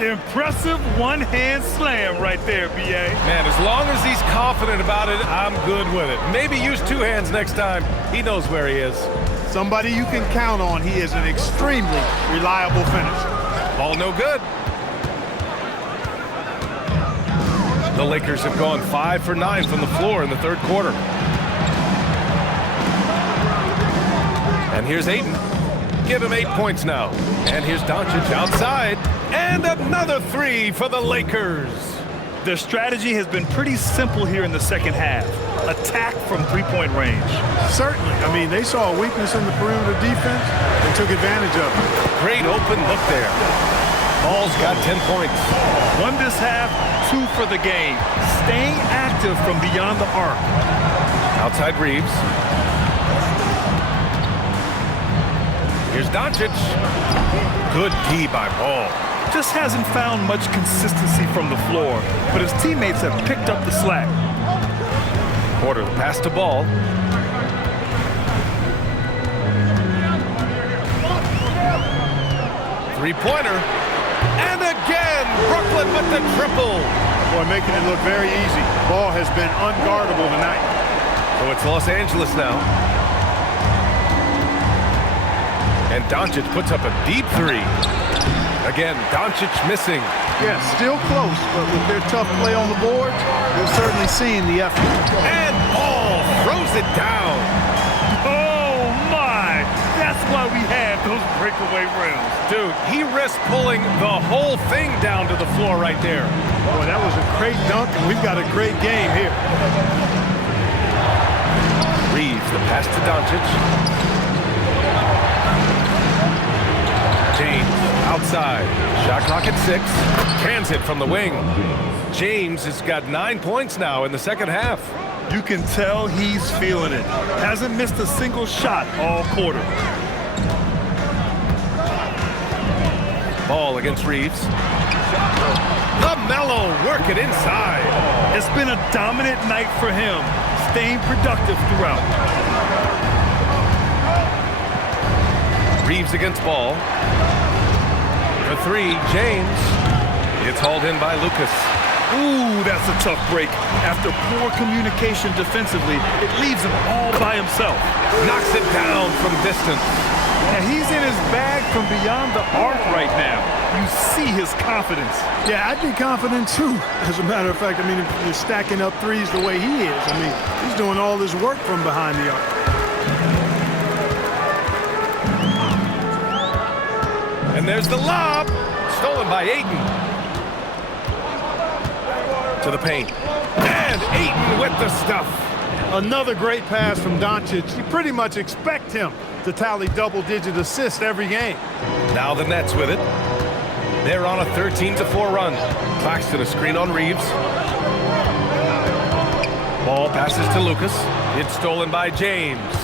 Impressive one-hand slam right there, B.A. Man, as long as he's confident about it, I'm good with it. Maybe use 2 hands next time. He knows where he is. Somebody you can count on. He is an extremely reliable finisher. Ball no good. The Lakers have gone 5 for 9 from the floor in the third quarter. And here's Ayton. Give him 8 points now. And here's Doncic outside. And another 3 for the Lakers. Their strategy has been pretty simple here in the second half. Attack from three-point range. Certainly. I mean, they saw a weakness in the perimeter defense and took advantage of it. Great open look there. Ball's got 10 points. 1 this half, 2 for the game. Staying active from beyond the arc. Outside Reeves. Here's Doncic. Good D by Ball. Just hasn't found much consistency from the floor, but his teammates have picked up the slack. Porter pass to Ball. Three-pointer. And again, Brooklyn with the triple. Boy, making it look very easy. Ball has been unguardable tonight. So it's Los Angeles now. And Doncic puts up a deep 3. Again, Doncic missing. Yeah, still close, but with their tough play on the board, they're certainly seeing the effort. And Ball throws it down. Oh, my! That's why we have those breakaway rims. Dude, he risked pulling the whole thing down to the floor right there. Boy, that was a great dunk, and we've got a great game here. Reeves, the pass to Doncic. James outside. Shot clock at 6. Cans it from the wing. James has got 9 points now in the second half. You can tell he's feeling it. Hasn't missed a single shot all quarter. Ball against Reeves. LaMelo work it inside. It's been a dominant night for him, staying productive throughout. Reeves against Ball. For 3, James. It's hauled in by Lucas. Ooh, that's a tough break. After poor communication defensively, it leaves him all by himself. Knocks it down from distance. And he's in his bag from beyond the arc right now. You see his confidence. Yeah, I'd be confident too. As a matter of fact, I mean, if you're stacking up threes the way he is, I mean, he's doing all this work from behind the arc. And there's the lob. Stolen by Ayton. To the paint. And Ayton with the stuff. Another great pass from Doncic. You pretty much expect him to tally double-digit assists every game. Now the Nets with it. They're on a 13-4 run. Claxton a screen on Reeves. Ball passes to Lucas. It's stolen by James.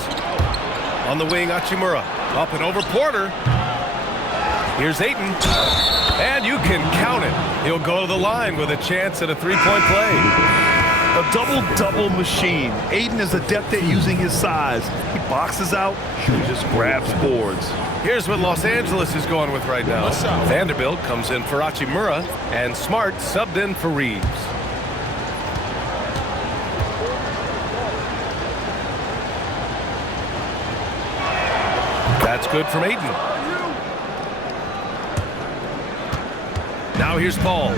On the wing, Hachimura. Up and over Porter. Here's Ayton. And you can count it. He'll go to the line with a chance at a three-point play. A double-double machine. Ayton is adept at using his size. He boxes out, he just grabs boards. Here's what Los Angeles is going with right now. Vanderbilt comes in for Hachimura, and Smart subbed in for Reeves. That's good from Ayton. Now here's Ball.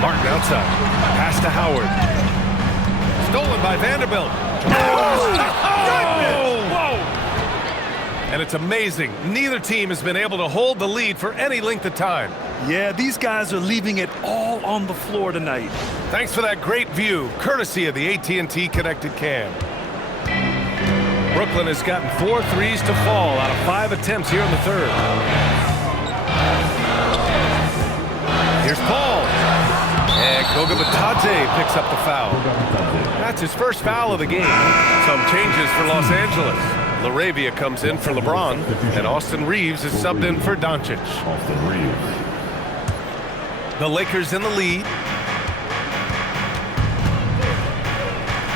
Martin outside. Pass to Howard. Stolen by Vanderbilt. Whoa! And it's amazing. Neither team has been able to hold the lead for any length of time. Yeah, these guys are leaving it all on the floor tonight. Thanks for that great view, courtesy of the AT&T Connected Cam. Brooklyn has gotten 4 threes to fall out of 5 attempts here in the third. Here's Paul. And Goga Bitadze picks up the foul. That's his first foul of the game. Some changes for Los Angeles. LaRavia comes in for LeBron, and Austin Reeves is subbed in for Doncic. The Lakers in the lead.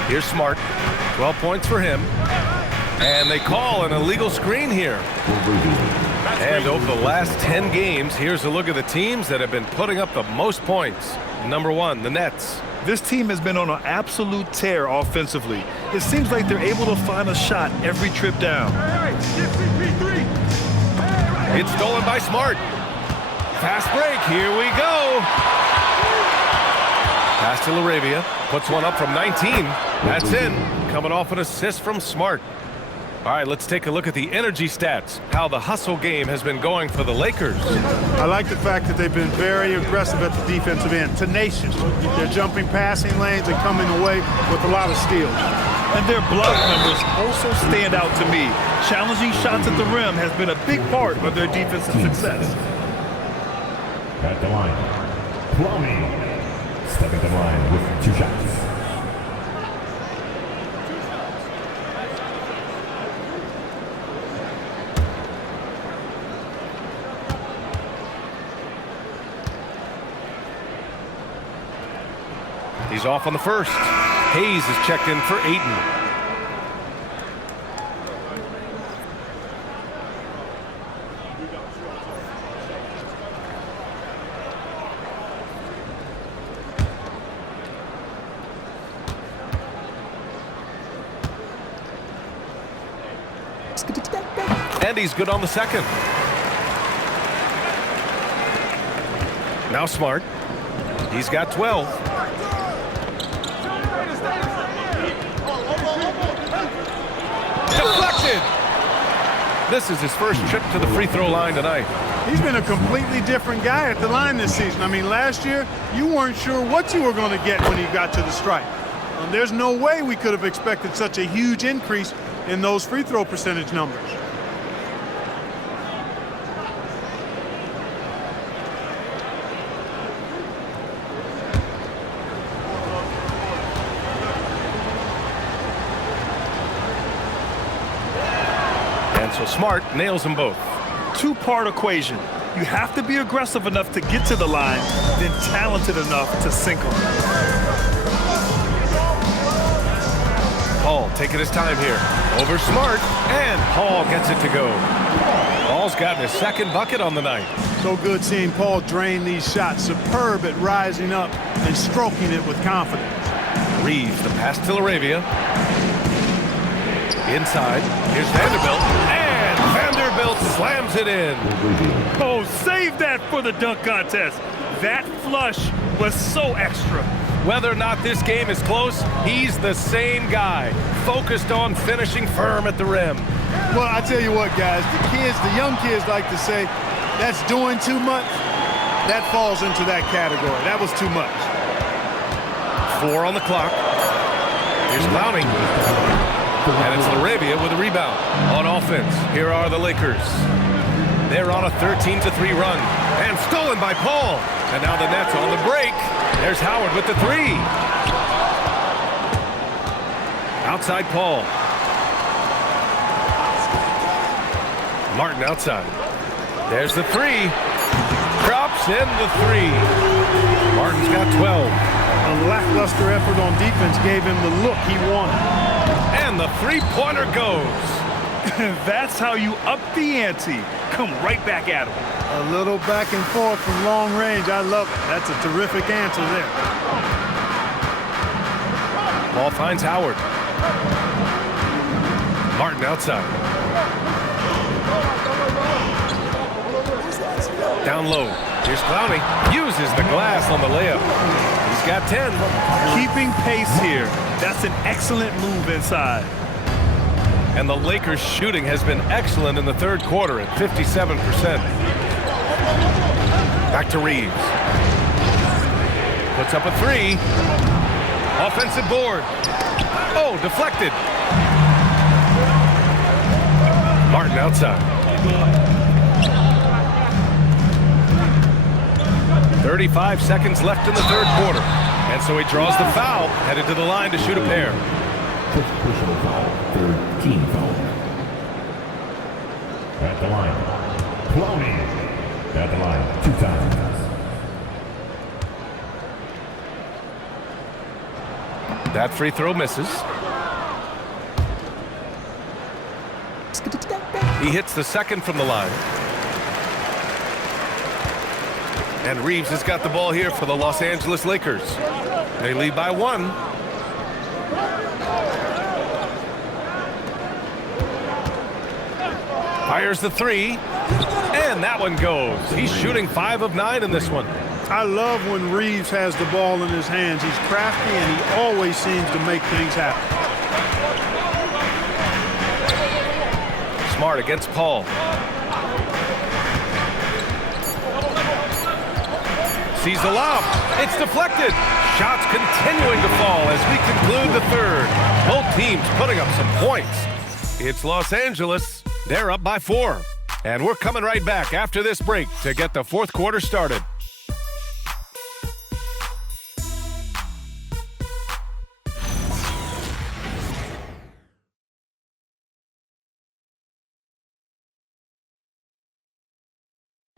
Here's Smart. 12 points for him. And they call an illegal screen here. And over the last 10 games, here's a look at the teams that have been putting up the most points. Number 1, the Nets. This team has been on an absolute tear offensively. It seems like they're able to find a shot every trip down. It's stolen by Smart. Fast break, here we go. Pass to LaRavia, puts one up from 19. That's in, coming off an assist from Smart. All right, let's take a look at the energy stats, how the hustle game has been going for the Lakers. I like the fact that they've been very aggressive at the defensive end, tenacious. They're jumping passing lanes and coming away with a lot of steals. And their block numbers also stand out to me. Challenging shots at the rim has been a big part of their defensive success. At the line, Plumlee. Stepping at the line with 2 shots. He's off on the first. Hayes is checked in for Ayton. And he's good on the second. Now Smart. He's got 12. Deflected. This is his first trip to the free throw line tonight. He's been a completely different guy at the line this season. I mean, last year, you weren't sure what you were going to get when he got to the stripe. There's no way we could have expected such a huge increase in those free throw percentage numbers. So Smart nails them both. Two-part equation. You have to be aggressive enough to get to the line, then talented enough to sink them. Paul taking his time here. Over Smart, and Paul gets it to go. Paul's gotten his second bucket on the night. So good seeing Paul drain these shots. Superb at rising up and stroking it with confidence. Reeves, the pass to LaRavia. Inside, here's Vanderbilt, and Vanderbilt slams it in. Oh, save that for the dunk contest. That flush was so extra. Whether or not this game is close, he's the same guy, focused on finishing firm at the rim. Well, I tell you what, guys, the young kids like to say, that's doing too much. That falls into that category. That was too much. 4 on the clock. Here's Lowney. And it's LaRavia with a rebound. On offense, here are the Lakers. They're on a 13-3 run. And stolen by Paul. And now the Nets on the break. There's Howard with the 3. Outside Paul. Martin outside. There's the 3. Drops in the 3. Martin's got 12. A lackluster effort on defense gave him the look he wanted. And the three-pointer goes. That's how you up the ante. Come right back at him. A little back and forth from long range. I love it. That's a terrific answer there. Ball finds Howard. Martin outside. Down low. Here's Clowney. Uses the glass on the layup. He's got 10. Keeping pace here. That's an excellent move inside. And the Lakers' shooting has been excellent in the third quarter at 57%. Back to Reeves. Puts up a 3. Offensive board. Oh, deflected. Martin outside. 35 seconds left in the third quarter. And so he draws the foul, headed to the line to shoot a pair. First personal foul, third team foul. At the line, Plumlee. At the line, 2 times. That free throw misses. He hits the second from the line. And Reeves has got the ball here for the Los Angeles Lakers. They lead by 1. Fires the three, and that one goes. He's shooting 5 of 9 in this one. I love when Reeves has the ball in his hands. He's crafty, and he always seems to make things happen. Smart against Paul. Sees the lob. It's deflected. Shots continuing to fall as we conclude the third. Both teams putting up some points. It's Los Angeles. They're up by 4. And we're coming right back after this break to get the fourth quarter started.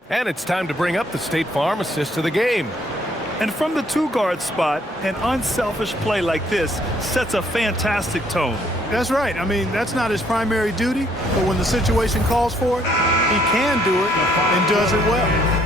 And it's time to bring up the State Farm assist to the game. And from the 2-guard spot, an unselfish play like this sets a fantastic tone. That's right. I mean, that's not his primary duty, but when the situation calls for it, he can do it and does it well.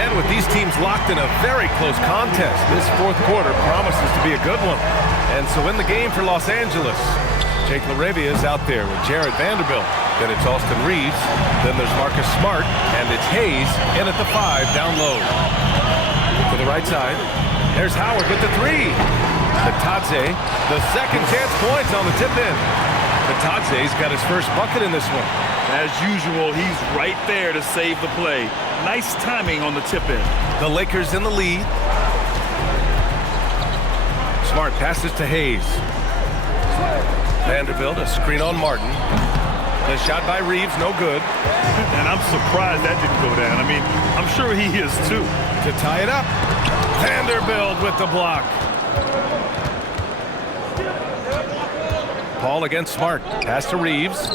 And with these teams locked in a very close contest, this fourth quarter promises to be a good one. And so in the game for Los Angeles, Jake LaRavia is out there with Jared Vanderbilt. Then it's Austin Reeves. Then there's Marcus Smart. And it's Hayes in at the 5 down low. To the right side, there's Howard with the 3. Batadze, the second chance points on the tip in. Batadze's got his first bucket in this one. As usual, he's right there to save the play. Nice timing on the tip-in. The Lakers in the lead. Smart passes to Hayes. Vanderbilt, a screen on Martin. The shot by Reeves, no good. And I'm surprised that didn't go down. I mean, I'm sure he is too. To tie it up, Vanderbilt with the block. Paul against Smart. Pass to Reeves.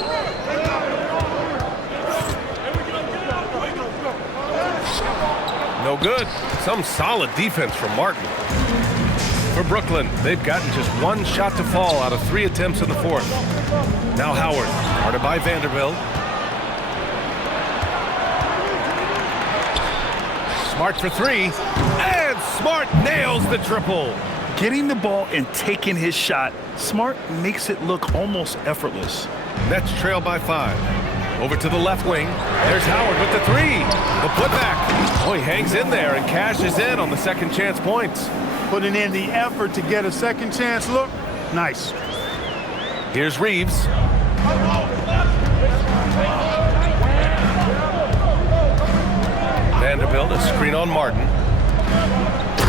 No good. Some solid defense from Martin. For Brooklyn, they've gotten just 1 shot to fall out of 3 attempts in the fourth. Now Howard, guarded by Vanderbilt. Smart for 3, and Smart nails the triple. Getting the ball and taking his shot, Smart makes it look almost effortless. Nets trail by 5. Over to the left wing. There's Howard with the 3. The putback. Oh, he hangs in there and cashes in on the second chance points. Putting in the effort to get a second chance look. Nice. Here's Reeves. Vanderbilt, a screen on Martin.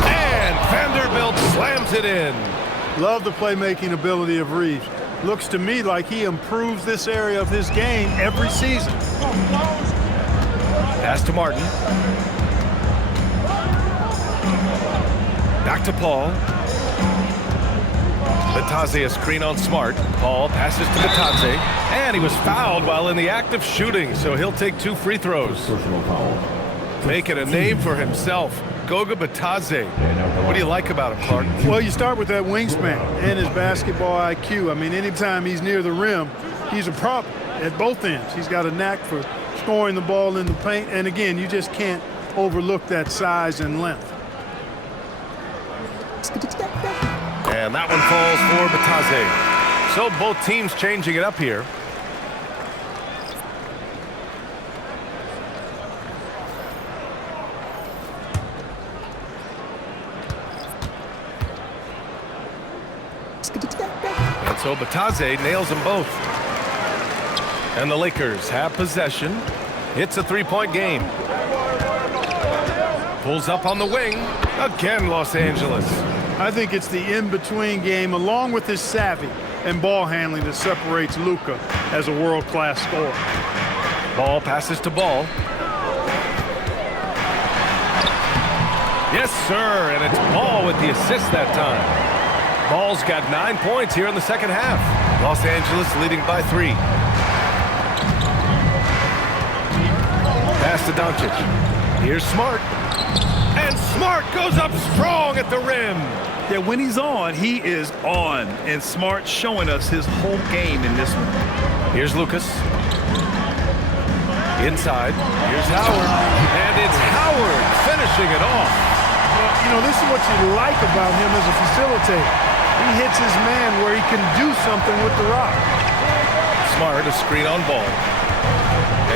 And Vanderbilt slams it in. Love the playmaking ability of Reeves. Looks to me like he improves this area of his game every season. Pass to Martin. Back to Paul. Batadze, a screen on Smart. Paul passes to Batadze. And he was fouled while in the act of shooting, so he'll take 2 free throws. Making a name for himself. Goga Batadze. What do you like about him, Clark? Well, you start with that wingspan and his basketball IQ. I mean, anytime he's near the rim, he's a problem at both ends. He's got a knack for scoring the ball in the paint. And again, you just can't overlook that size and length. And that one falls for Batadze. So both teams changing it up here. And so Batadze nails them both. And the Lakers have possession. It's a 3-point game. Pulls up on the wing. Again, Los Angeles. I think it's the in-between game, along with his savvy and ball handling, that separates LUKA as a world-class scorer. Ball passes to Ball. Yes, sir, and it's Ball with the assist that time. Ball's got 9 points here in the second half. Los Angeles leading by 3. Pass to Doncic. Here's Smart. And Smart goes up strong at the rim. Yeah, when he's on, he is on. And Smart showing us his whole game in this one. Here's Lucas. Inside. Here's Howard. And it's Howard finishing it off. Well, you know, this is what you like about him as a facilitator. He hits his man where he can do something with the rock. Smart, a screen on Ball.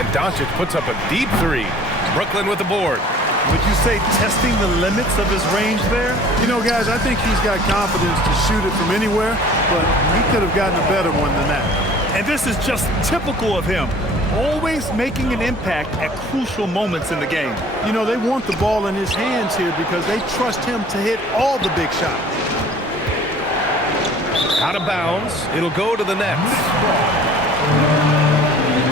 And Doncic puts up a deep three. Brooklyn with the board. Would you say testing the limits of his range there? You know, guys, I think he's got confidence to shoot it from anywhere, but he could have gotten a better one than that. And this is just typical of him. Always making an impact at crucial moments in the game. You know, they want the ball in his hands here because they trust him to hit all the big shots. Out of bounds. It'll go to the Nets.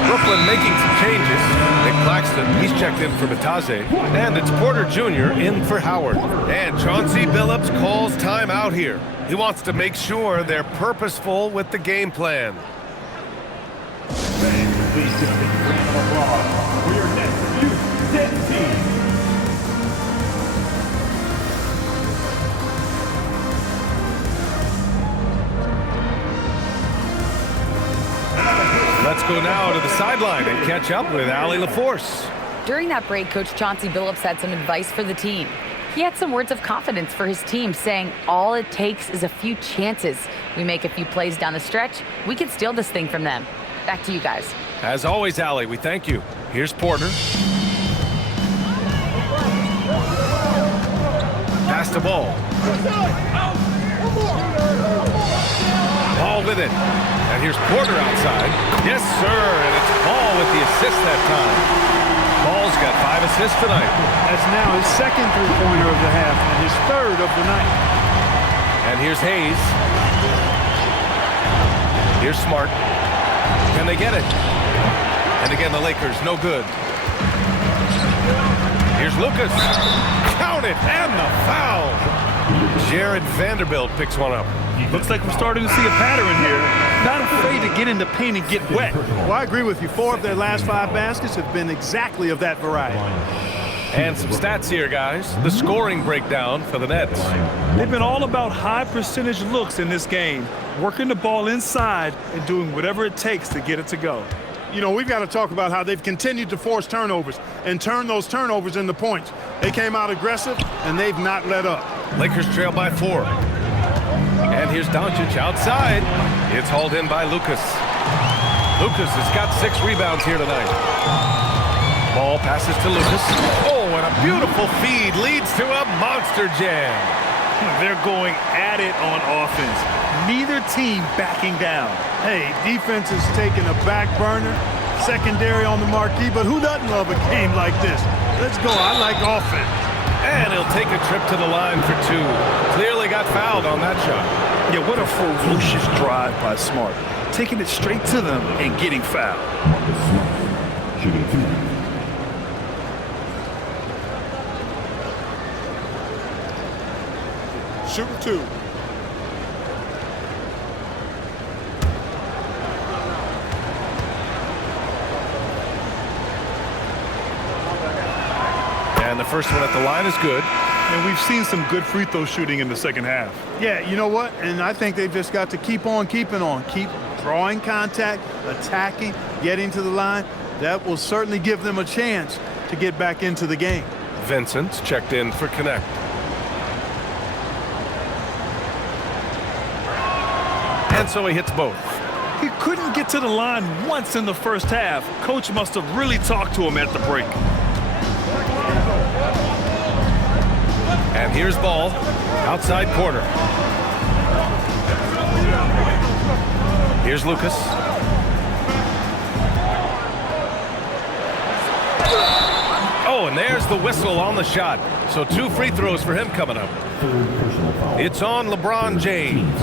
Brooklyn making some changes. Nick Claxton, he's checked in for Batase. And it's Porter Jr. in for Howard. And Chauncey Billups calls timeout here. He wants to make sure they're purposeful with the game plan. Please give a big round of applause for your next U10 team. Let's go now to the sideline and catch up with Allie LaForce. During that break, Coach Chauncey Billups had some advice for the team. He had some words of confidence for his team, saying all it takes is a few chances. We make a few plays down the stretch, we can steal this thing from them. Back to you guys. As always, Allie, we thank you. Here's Porter. Pass the ball. Ball with it. And here's Porter outside. Yes, sir. And it's Ball with the assist that time. Ball's got 5 assists tonight. That's now his second three-pointer of the half and his third of the night. And here's Hayes. Here's Smart. Can they get it? And again, the Lakers, no good. Here's Lucas. Count it, and the foul. Jared Vanderbilt picks one up. Looks like we're starting to see a pattern here. Not afraid to get in the paint and get wet. Well, I agree with you. 4 of their last 5 baskets have been exactly of that variety. And some stats here, guys. The scoring breakdown for the Nets. They've been all about high percentage looks in this game, working the ball inside and doing whatever it takes to get it to go. You know, we've got to talk about how they've continued to force turnovers and turn those turnovers into points. They came out aggressive, and they've not let up. Lakers trail by 4. And here's Doncic outside. It's hauled in by Lucas. Lucas has got 6 rebounds here tonight. Ball passes to Lucas. Oh, and a beautiful feed leads to a monster jam. They're going at it on offense. Neither team backing down. Hey, defense is taking a back burner, secondary on the marquee, but who doesn't love a game like this? Let's go. I like offense. And he'll take a trip to the line for 2. Clearly got fouled on that shot. Yeah, what a ferocious drive by Smart. Taking it straight to them and getting fouled. Smart shooting 2. Shooting 2. And the first one at the line is good. And we've seen some good free throw shooting in the second half. Yeah, you know what? And I think they've just got to keep on keeping on. Keep drawing contact, attacking, getting to the line. That will certainly give them a chance to get back into the game. Vincent's checked in for Connect. And so he hits both. He couldn't get to the line once in the first half. Coach must have really talked to him at the break. And here's Ball, outside Porter. Here's Lucas. Oh, and there's the whistle on the shot. So 2 free throws for him coming up. It's on LeBron James.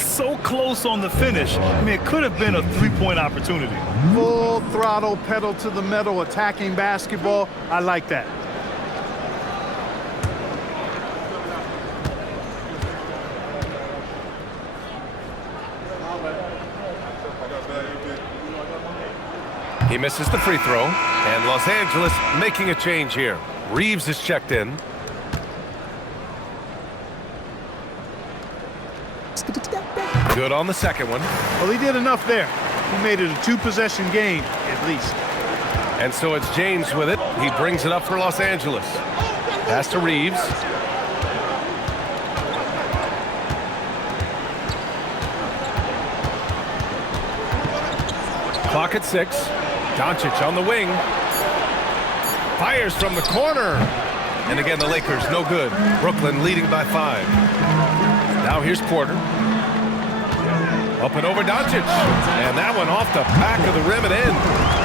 So close on the finish. I mean, it could have been a 3-point opportunity. Full throttle, pedal to the metal, attacking basketball. I like that. He misses the free throw, and Los Angeles making a change here. Reeves is checked in. Good on the second one. Well, he did enough there. He made it a two-possession game, at least. And so it's James with it. He brings it up for Los Angeles. Pass to Reeves. Clock at 6. Doncic on the wing. Fires from the corner. And again, the Lakers no good. Brooklyn leading by 5. Now here's Porter. Up and over Doncic. And that one off the back of the rim and in.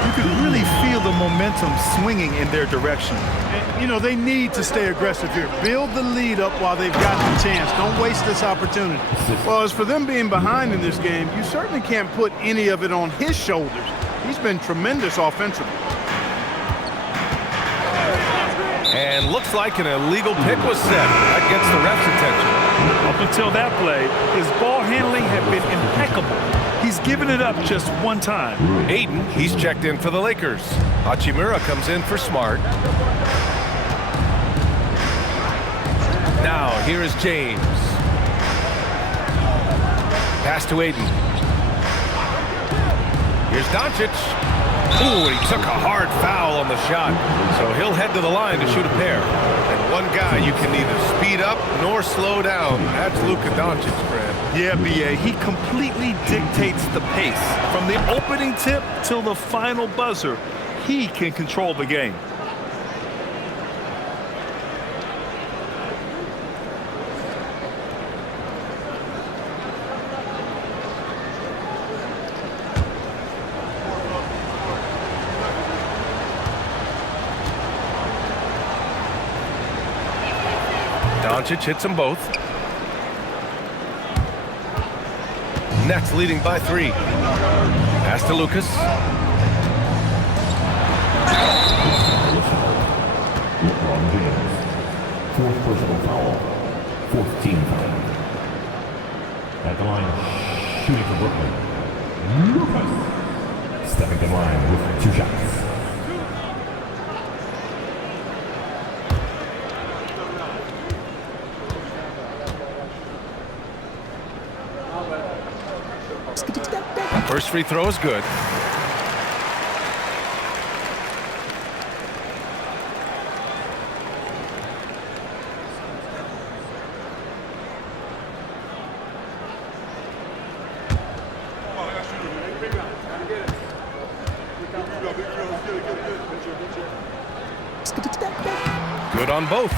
You can really feel the momentum swinging in their direction. And, you know, they need to stay aggressive here. Build the lead up while they've got the chance. Don't waste this opportunity. Well, as for them being behind in this game, you certainly can't put any of it on his shoulders. He's been tremendous offensively. And looks like an illegal pick was set. That gets the ref's attention. Up until that play, his ball handling had been impeccable. He's given it up just one time. Aiden, he's checked in for the Lakers. Hachimura comes in for Smart. Now, here is James. Pass to Aiden. Here's Doncic. Ooh, he took a hard foul on the shot. So he'll head to the line to shoot a pair. And one guy you can neither speed up nor slow down. That's LUKA Doncic, Fred. Yeah, B.A., he completely dictates the pace. From the opening tip till the final buzzer, he can control the game. Doncic hits them both. Nets leading by 3. Pass to Lucas. LeBron James. 4th personal foul. 4th team foul. At the line, shooting for Brooklyn. Lucas. Stepping to the line with 2 shots. First free throw is good. Good on both.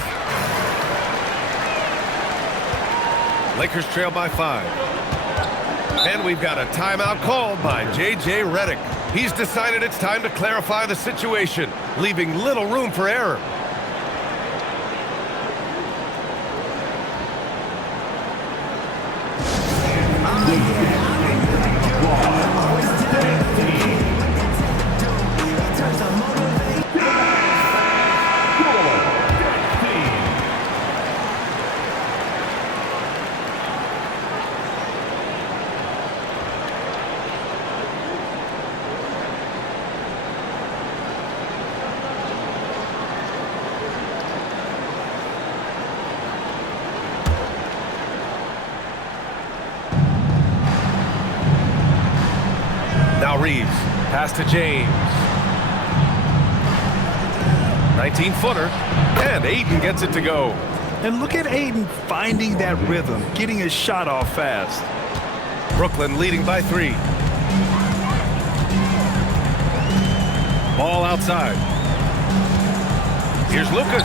Lakers trail by 5. And we've got a timeout called by J.J. Redick. He's decided it's time to clarify the situation, leaving little room for error. Now Reeves, pass to James. 19-footer, and Aiden gets it to go. And look at Aiden finding that rhythm, getting his shot off fast. Brooklyn leading by 3. Ball outside. Here's Lucas.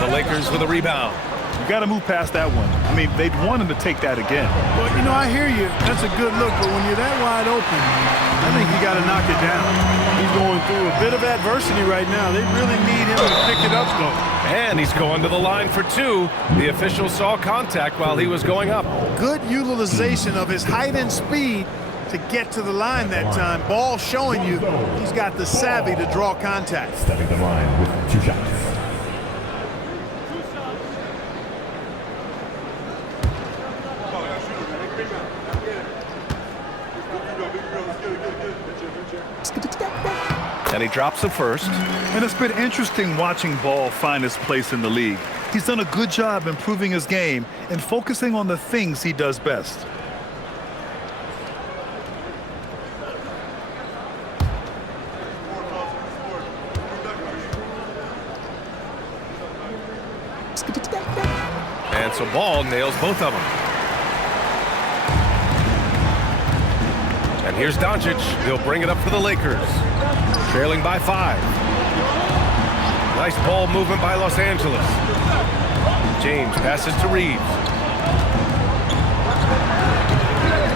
The Lakers with a rebound. You got to move past that one. I mean, they'd want him to take that again. Well, you know, I hear you. That's a good look, but when you're that wide open, I think you got to knock it down. He's going through a bit of adversity right now. They really need him to pick it up, though. And he's going to the line for 2. The official saw contact while he was going up. Good utilization of his height and speed to get to the line that time. Ball showing you he's got the savvy to draw contact. Stepping the line with 2 shots. And he drops the first. And it's been interesting watching Ball find his place in the league. He's done a good job improving his game and focusing on the things he does best. And so Ball nails both of them. And here's Doncic. He'll bring it up for the Lakers. Trailing by 5. Nice ball movement by Los Angeles. James passes to Reeves.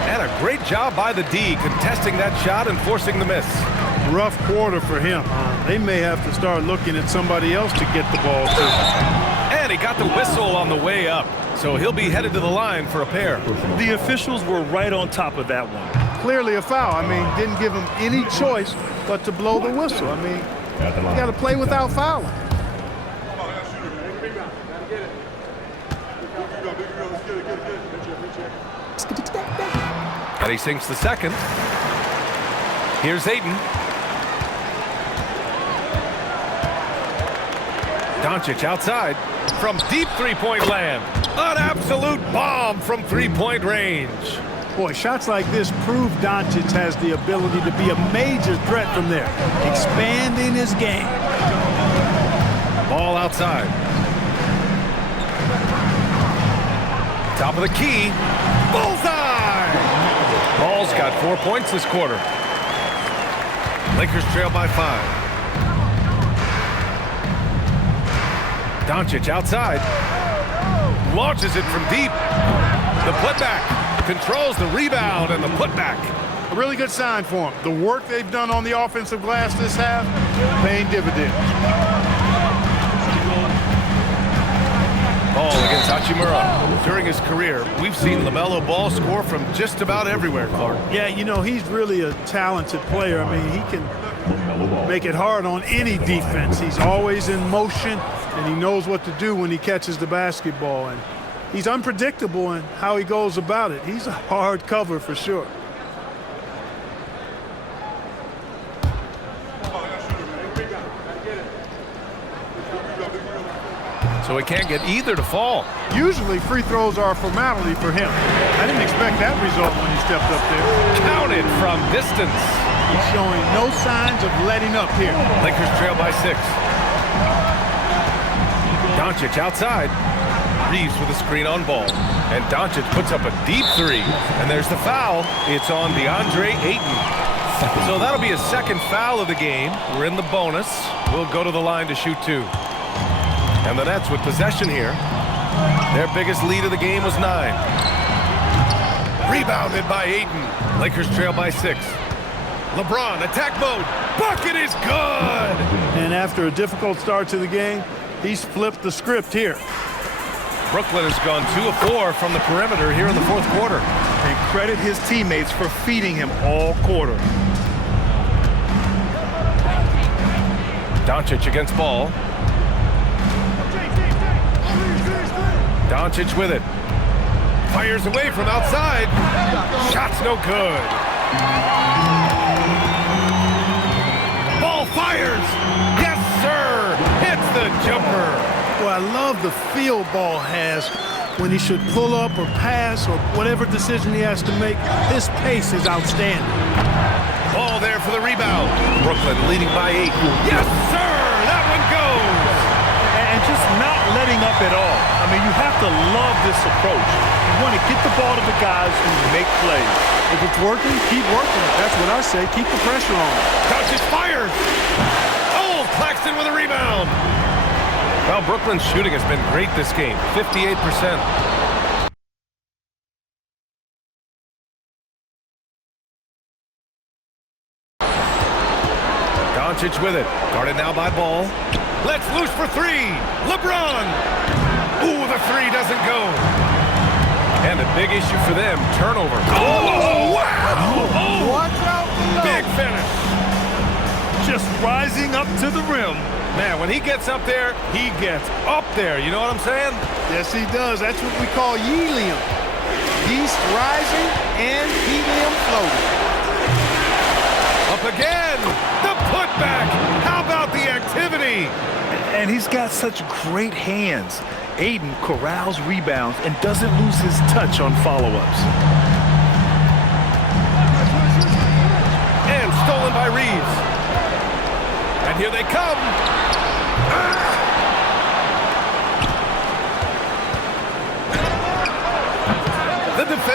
And a great job by the D contesting that shot and forcing the miss. Rough quarter for him. They may have to start looking at somebody else to get the ball to. And he got the whistle on the way up. So he'll be headed to the line for a pair. The officials were right on top of that one. Clearly a foul. I mean, didn't give him any choice but to blow the whistle. I mean, you got to play without fouling. And he sinks the second. Here's Ayton. Doncic outside from deep three-point land. An absolute bomb from three-point range. Boy, shots like this prove Doncic has the ability to be a major threat from there, expanding his game. Ball outside. Top of the key. Bullseye! Ball's got 4 points this quarter. Lakers trail by 5. Doncic outside. Launches it from deep. The putback. Controls the rebound and the putback. A really good sign for him. The work they've done on the offensive glass this half, paying dividends. Ball against Hachimura. During his career, we've seen LaMelo Ball score from just about everywhere, Clark. Yeah, you know, he's really a talented player. I mean, he can make it hard on any defense. He's always in motion, and he knows what to do when he catches the basketball. And he's unpredictable in how he goes about it. He's a hard cover for sure. So he can't get either to fall. Usually free throws are a formality for him. I didn't expect that result when he stepped up there. Counted from distance. He's showing no signs of letting up here. Lakers trail by 6. Doncic outside. Reeves with a screen on Ball. And Doncic puts up a deep 3. And there's the foul. It's on DeAndre Ayton. So that'll be his second foul of the game. We're in the bonus. We'll go to the line to shoot 2. And the Nets with possession here. Their biggest lead of the game was 9. Rebounded by Ayton. Lakers trail by 6. LeBron, attack mode. Bucket is good! And after a difficult start to the game, he's flipped the script here. Brooklyn has gone 2 of 4 from the perimeter here in the fourth quarter. And credit his teammates for feeding him all quarter. Doncic against Ball. Doncic with it. Fires away from outside. Shot's no good. Ball fires. Yes, sir. Hits the jumper. Well, I love the feel Ball has when he should pull up or pass or whatever decision he has to make. His pace is outstanding. Ball there for the rebound. Brooklyn leading by 8. Yes, sir. That one goes. And just not letting up at all. I mean, you have to love this approach. You want to get the ball to the guys who make plays. If it's working, keep working it. That's what I say. Keep the pressure on. Doncic fires. Oh, Claxton with a rebound. Well, Brooklyn's shooting has been great this game, 58%. Doncic with it, guarded now by Ball. Let's loose for 3. LeBron. Ooh, the 3 doesn't go. And a big issue for them, turnover. Oh, wow! Oh, Watch out below. Big finish. Just rising up to the rim. Man, when he gets up there, he gets up there. You know what I'm saying? Yes, he does. That's what we call helium. Yeast rising and helium floating. Up again. The putback. How about the activity? And he's got such great hands. Ayton corrals rebounds and doesn't lose his touch on follow-ups. And stolen by Reeves. And here they come.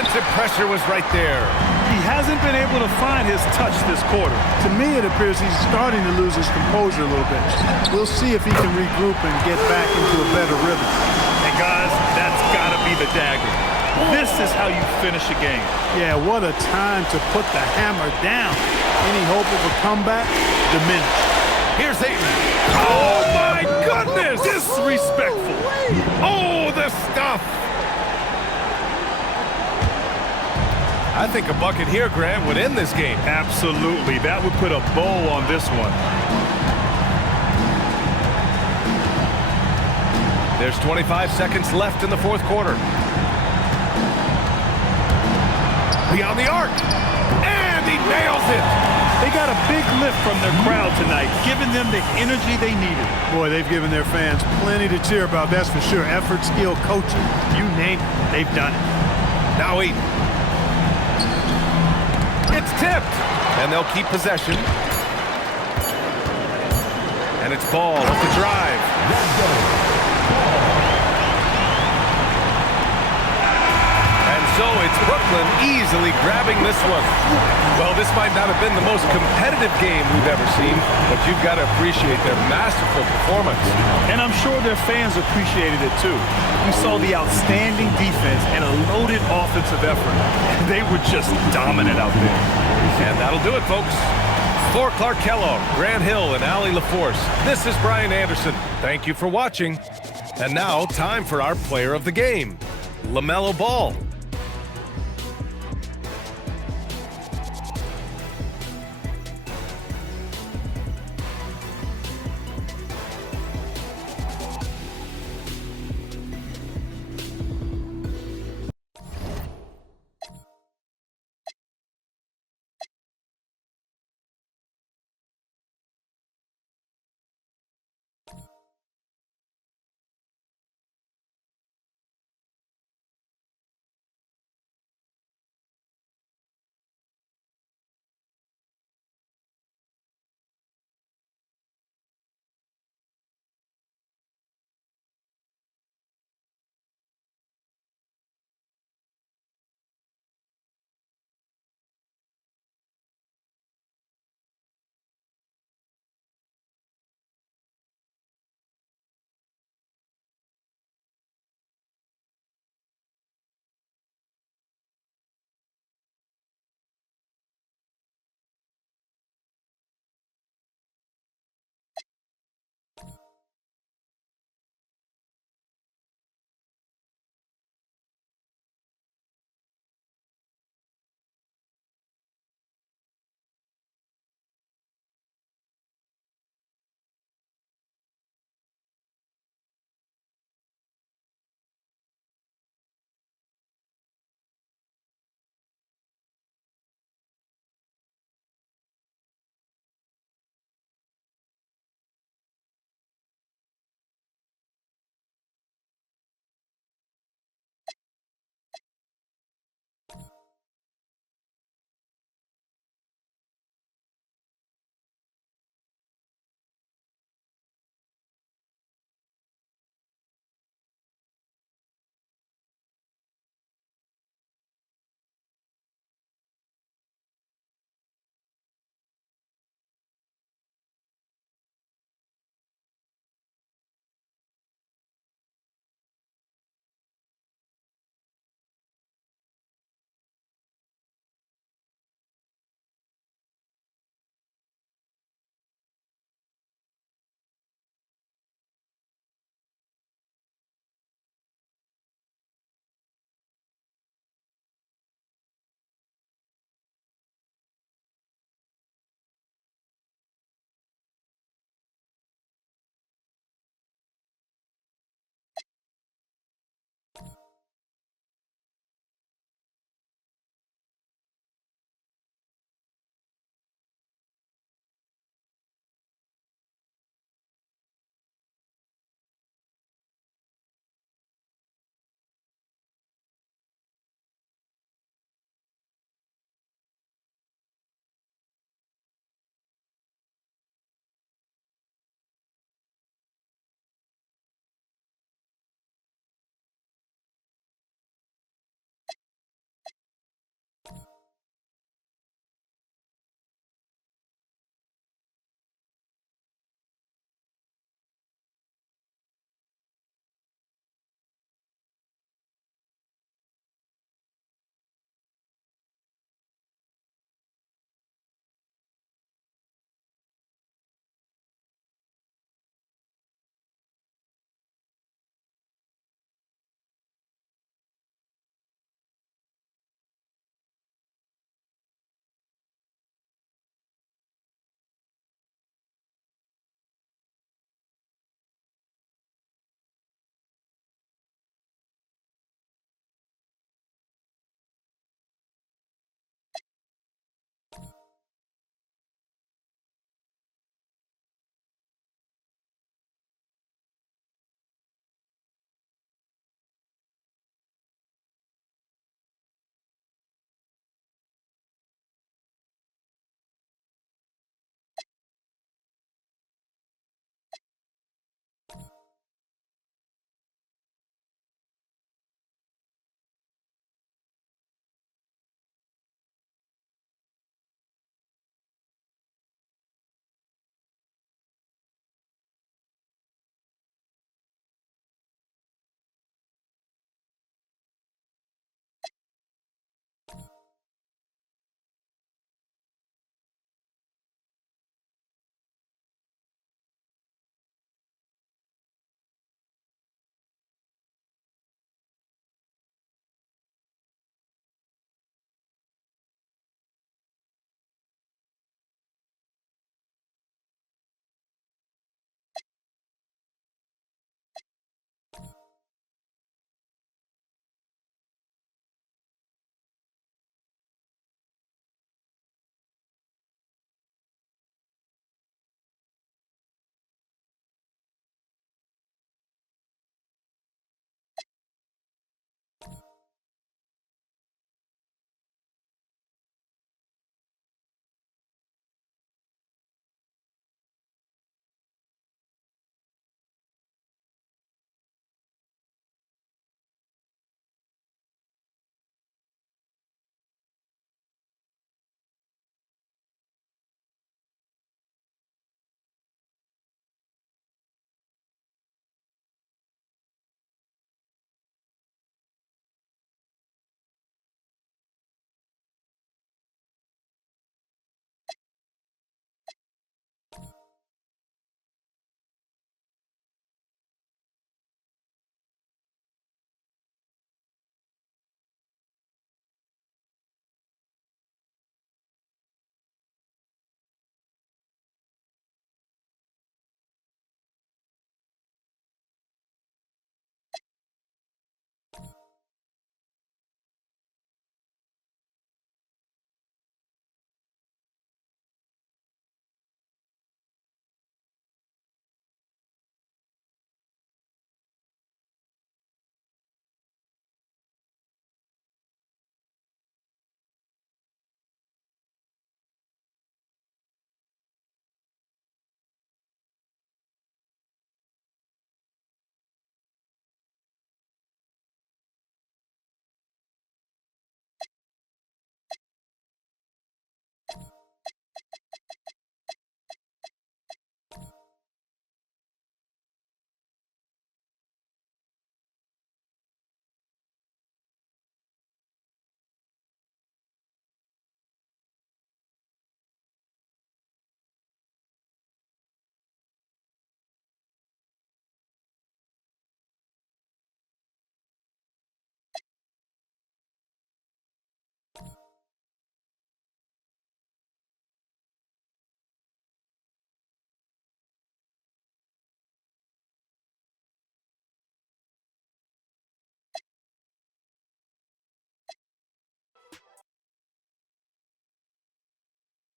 Defensive pressure was right there. He hasn't been able to find his touch this quarter. To me, it appears he's starting to lose his composure a little bit. We'll see if he can regroup and get back into a better rhythm. And guys, that's got to be the dagger. This is how you finish a game. Yeah, what a time to put the hammer down. Any hope of a comeback? Diminished. Here's Ayton. Oh, my goodness! Disrespectful. Oh, the stuff! I think a bucket here, Grant, would end this game. Absolutely. That would put a bow on this one. There's 25 seconds left in the fourth quarter. Beyond the arc. And he nails it. They got a big lift from their crowd tonight, giving them the energy they needed. Boy, they've given their fans plenty to cheer about, that's for sure. Effort, skill, coaching, you name it, they've done it. Now Ayton. It's tipped. And they'll keep possession. And it's Ball with the drive. So it's Brooklyn easily grabbing this one. Well, this might not have been the most competitive game we've ever seen, but you've got to appreciate their masterful performance. And I'm sure their fans appreciated it too. We saw the outstanding defense and a loaded offensive effort. They were just dominant out there. And that'll do it, folks. For Clark Kellogg, Grant Hill, and Allie LaForce, this is Brian Anderson. Thank you for watching. And now, time for our player of the game, LaMelo Ball.